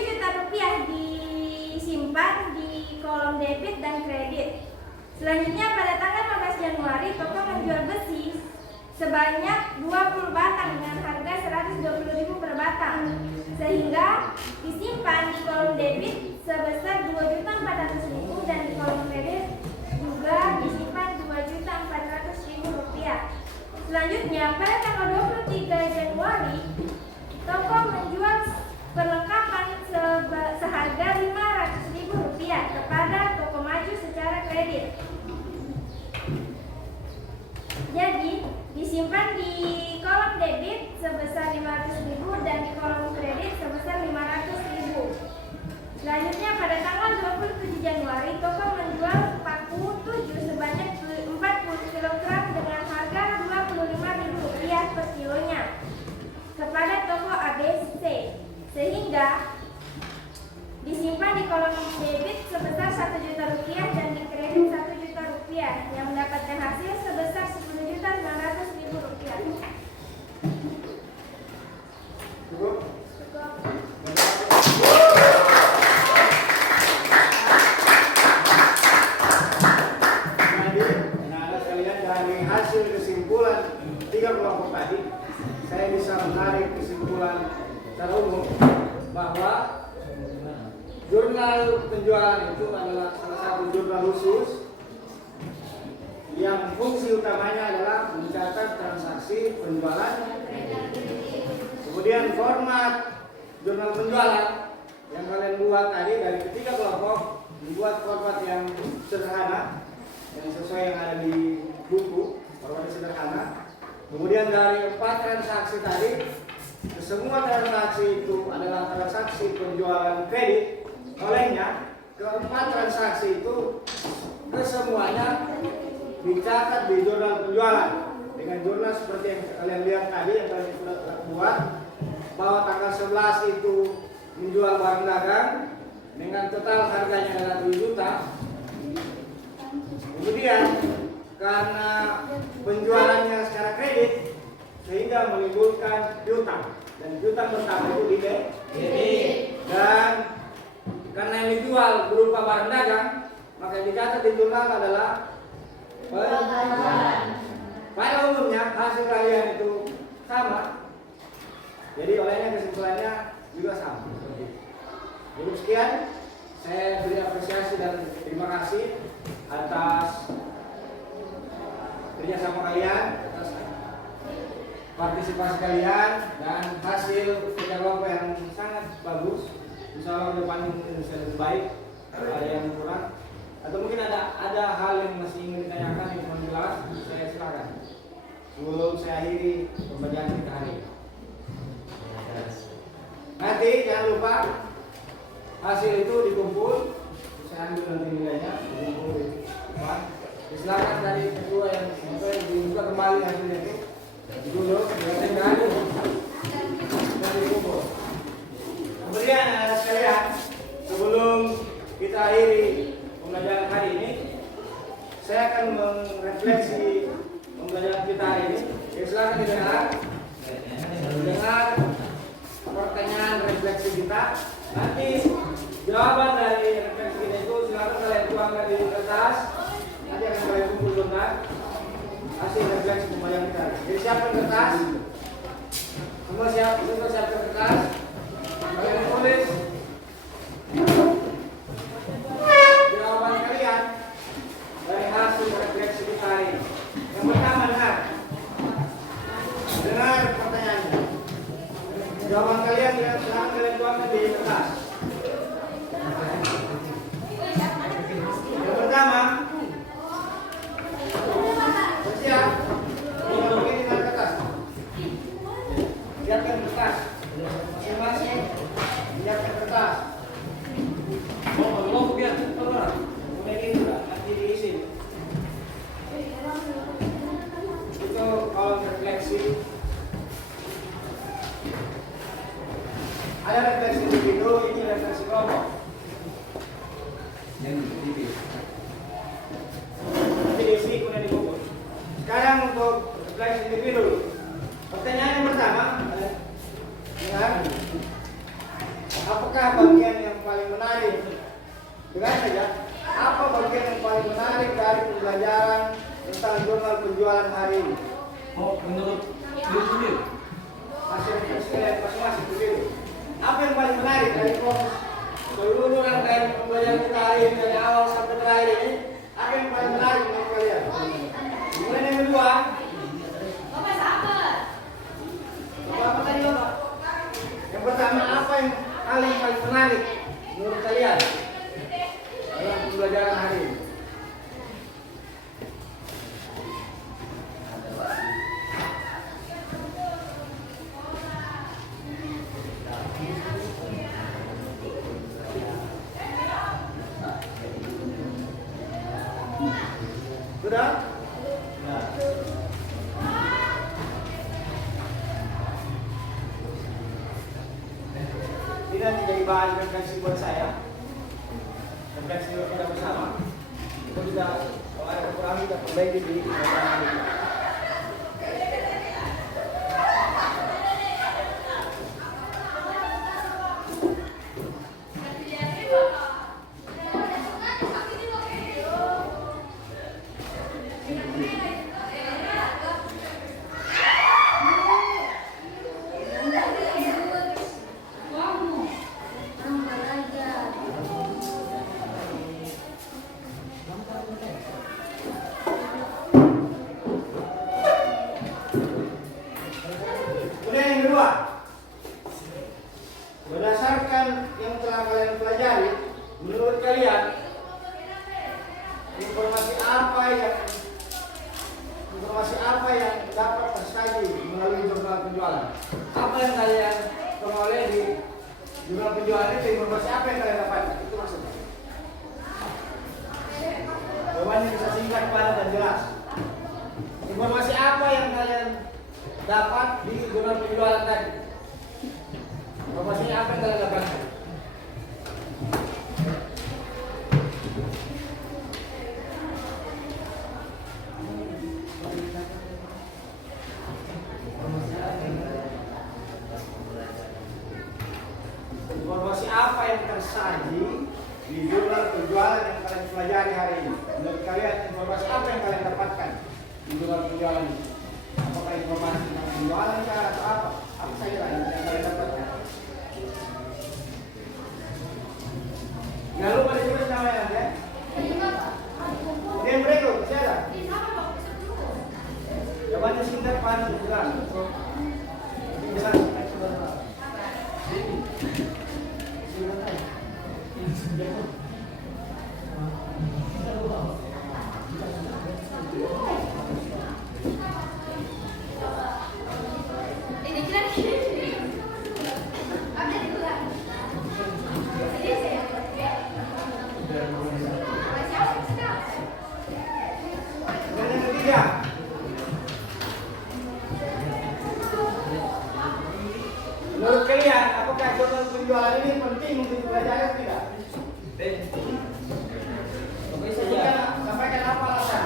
juta rupiah disimpan di kolom debit dan kredit. Selanjutnya pada tanggal 15 Januari toko menjual besi sebanyak 20 batang dengan harga 120.000 per batang, sehingga disimpan di kolom debit sebesar 2.400.000 dan di kolom kredit juga disimpan 2.400.000 rupiah. Selanjutnya pada tanggal 23 Januari toko menjual perlengkapan seharga 500.000 rupiah kepada Toko Maju secara kredit. Jadi disimpan di kolom debit sebesar 500.000 dan di kolom kredit sebesar 500.000. Selanjutnya pada tanggal 27 Januari toko menjual paku 7 sebanyak 40 kg dengan harga 25.000 rupiah per kilonya kepada Toko ABC, sehingga disimpan di kolom debit sebesar 1 juta rupiah dan di kredit 1 juta rupiah yang mendapatkan hasil sebesar 10.900.000 rupiah. Cukup? Jadi, anak-anak sekalian, dari hasil kesimpulan 3 kelompok tadi, saya bisa menarik kesimpulan secara umum bahwa jurnal penjualan itu adalah salah satu jurnal khusus yang fungsi utamanya adalah mencatat transaksi penjualan. Kemudian format jurnal penjualan yang kalian buat tadi dari ketiga kelompok dibuat format yang sederhana, yang sesuai yang ada di buku, format sederhana. Kemudian dari 4 transaksi tadi semua transaksi itu adalah transaksi penjualan kredit, olehnya keempat transaksi itu kesemuanya dicatat di jurnal penjualan dengan jurnal seperti yang kalian lihat tadi yang kalian sudah buat, bahwa tanggal 11 itu menjual barang dagang dengan total harganya adalah 7 juta. Kemudian karena penjualannya secara kredit sehingga menimbulkan piutang, dan piutang pertama itu di debit, dan karena yang dijual berupa barang dagang maka yang dicatat di jurnal adalah penjualan. Pada umumnya hasil kalian itu sama, jadi olehnya kesimpulannya juga sama. Jadi sekian, saya beri apresiasi dan terima kasih atas kerjasama kalian, atas partisipasi kalian, dan hasil kerja kelompok yang sangat bagus. Insya Allah ke depan Indonesia lebih baik. Ada yang kurang atau mungkin ada hal yang masih ingin ditanyakan yang belum jelas, saya silakan sebelum saya akhiri pembacaan kita hari ini. Nanti jangan lupa hasil itu dikumpul, saya ambil nanti nilainya, dikumpul di depan. Silakan dari ketua yang sampai dibuka kembali hasilnya itu dulu, dilakukan dan dikumpul. Kemudian sekalian, sebelum kita akhiri pembelajaran hari ini, saya akan merefleksi pembelajaran kita hari ini. Silakan didengar pertanyaan refleksi kita. Nanti jawaban dari refleksi kita itu silakan kalian tuangkan di kertas. Nanti akan kalian kumpulkan hasil refleksi pembelajaran kita. Jadi siapkan kertas. Semua siapkan kertas. Kalian tulis jawaban kalian dari hasil refleksi kita hari ini. Yang pertama, dengar pertanyaannya. Jawaban kalian silahkan kalian tuangkan di kertas. Yang pertama, bersiap. Begini dengan kertas. Siapkan kertas. Masing-masing siapkan kertas. Oh, biar keluar. Kemudian ini juga nanti diisi. Itu kolom refleksi. Ada refleksi individu, ini refleksi kelompok. Yang TV. Nanti diisi kemudian dikumpul. Sekarang untuk refleksi individu. Pertanyaan yang pertama, dengar. Apakah bagian yang paling menarik? Dengar saja. Apa bagian yang paling menarik dari pembelajaran tentang jurnal penjualan hari ini? Oh, menurut diri sendiri. Hasil refleksi kalian masing-masing begitu. Apa yang paling menarik dari proses seluruh rangkaian pembelajaran kita hari ini dari awal sampai terakhir ini? Apa yang paling menarik menurut kalian? Kemudian yang kedua, apa tadi Bapak? Yang pertama, apa yang paling menarik menurut kalian dalam pembelajaran hari ini? Sudah? Ini nanti jadi bahan refleksi buat saya. Refleksi kita bersama. Kita bisa, kalau ada kekurangan kita perbaiki di pembelajaran ini. Berdasarkan yang telah kalian pelajari, menurut kalian informasi apa yang dapat tersaji melalui jurnal penjualan? Apa yang kalian peroleh di jurnal penjualan itu, informasi apa yang kalian dapat? Itu maksudnya. Jawabannya bisa singkat, padat, dan jelas. Informasi apa yang kalian dapat di jurnal penjualan tadi? Informasinya apa yang kalian dapatkan? Informasi apa yang tersaji di jurnal penjualan yang kalian pelajari hari ini? Menurut kalian, informasi apa yang kalian dapatkan di jurnal penjualan ini? Apakah informasi tentang penjualan kah atau apa? Apa saja yang kalian dapatkan? Jangan lupa ditulis namanya ya. Kemudian berikut, masih ada? Jawabannya singkat, padat, dan jelas. Bisa yang ketiga. Menurut kalian, apakah jurnal penjualan ini penting untuk dipelajari atau tidak? Sampaikan apa alasan?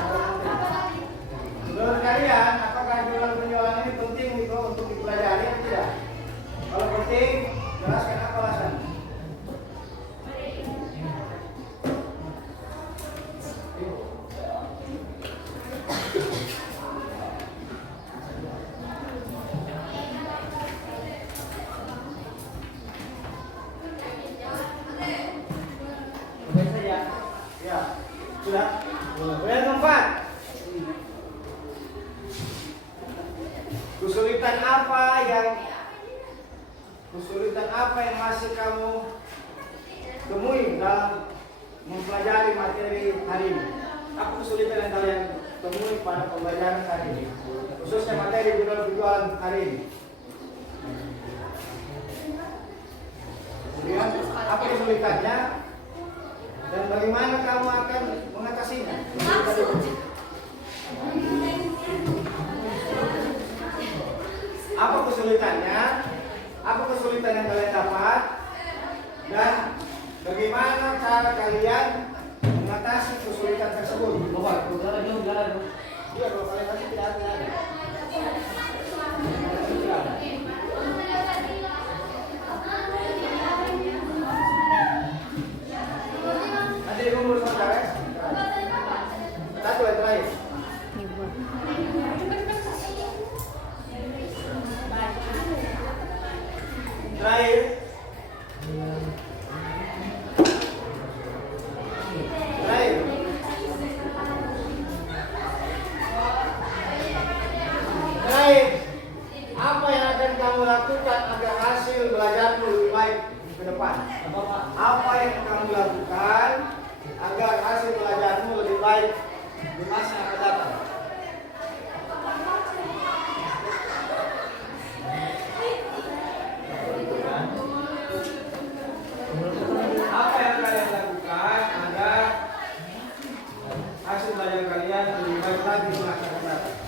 Menurut kalian, apakah jurnal penjualan ini penting untuk dipelajari atau tidak? Kalau penting, jelaskan apa alasan. Ya, sudah. Kemudian keempat, kesulitan apa yang masih kamu temui dalam mempelajari materi hari ini? Apa kesulitan yang kalian temui pada pembelajaran hari ini, khususnya materi jurnal penjualan hari ini? Kemudian apa kesulitannya dan bagaimana kamu akan mengatasinya? Apa kesulitannya? Apa kesulitan yang kalian dapat? Dan bagaimana cara kalian mengatasi kesulitan tersebut? Iya, kalau kalian masih tidak ada. Nanti kumpul sebentar ya. Satu yang terakhir. Terakhir. Apa yang akan kamu lakukan agar hasil belajarmu lebih baik ke depan? Apa yang kamu lakukan agar hasil belajarmu lebih baik di masa yang akan datang? Apa yang kalian lakukan agar hasil belajar kalian lebih baik lagi di masa yang akan datang?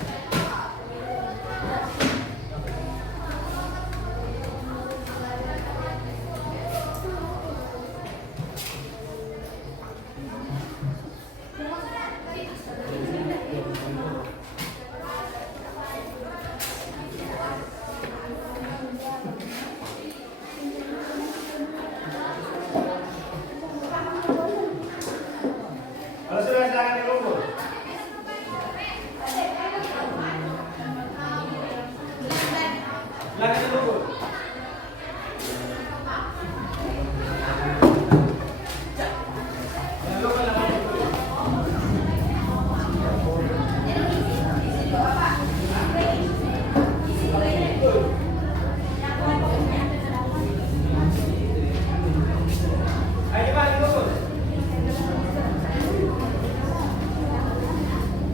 Kalau sudah silakan dikumpul. Silakan dikumpul. Jangan lupa namanya dulu. Ayo cepat dikumpul.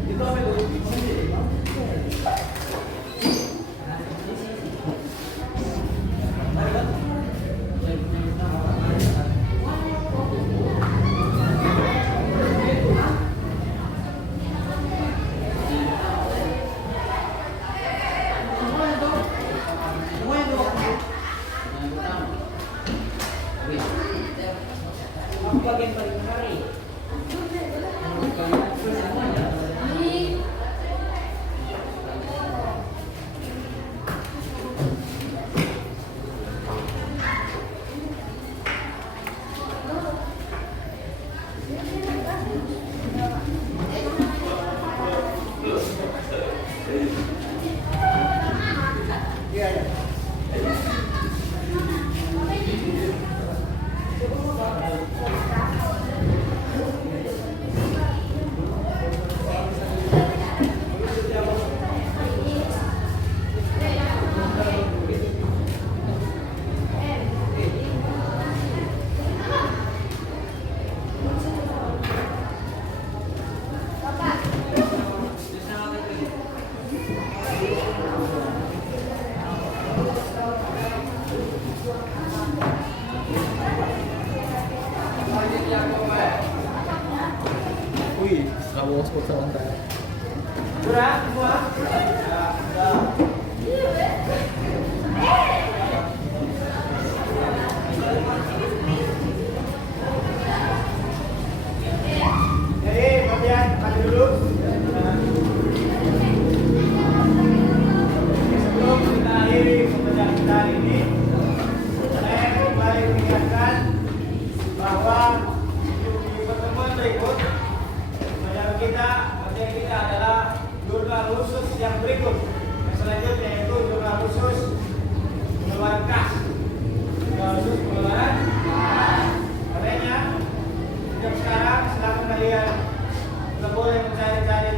Itu apa itu? Bawa sponsor ontar. Sudah semua? Ya, sudah. Jadi bagian maju dulu. Sebelum kita akhiri pembelajaran kita hari ini, saya kembali mengingatkan bahwa di pertemuan berikut materi kita adalah jurnal khusus yang berikut. Yang selanjutnya yaitu jurnal khusus pengeluaran kas. Jurnal khusus pengeluaran. Makanya sejak sekarang silakan kalian boleh mencari-cari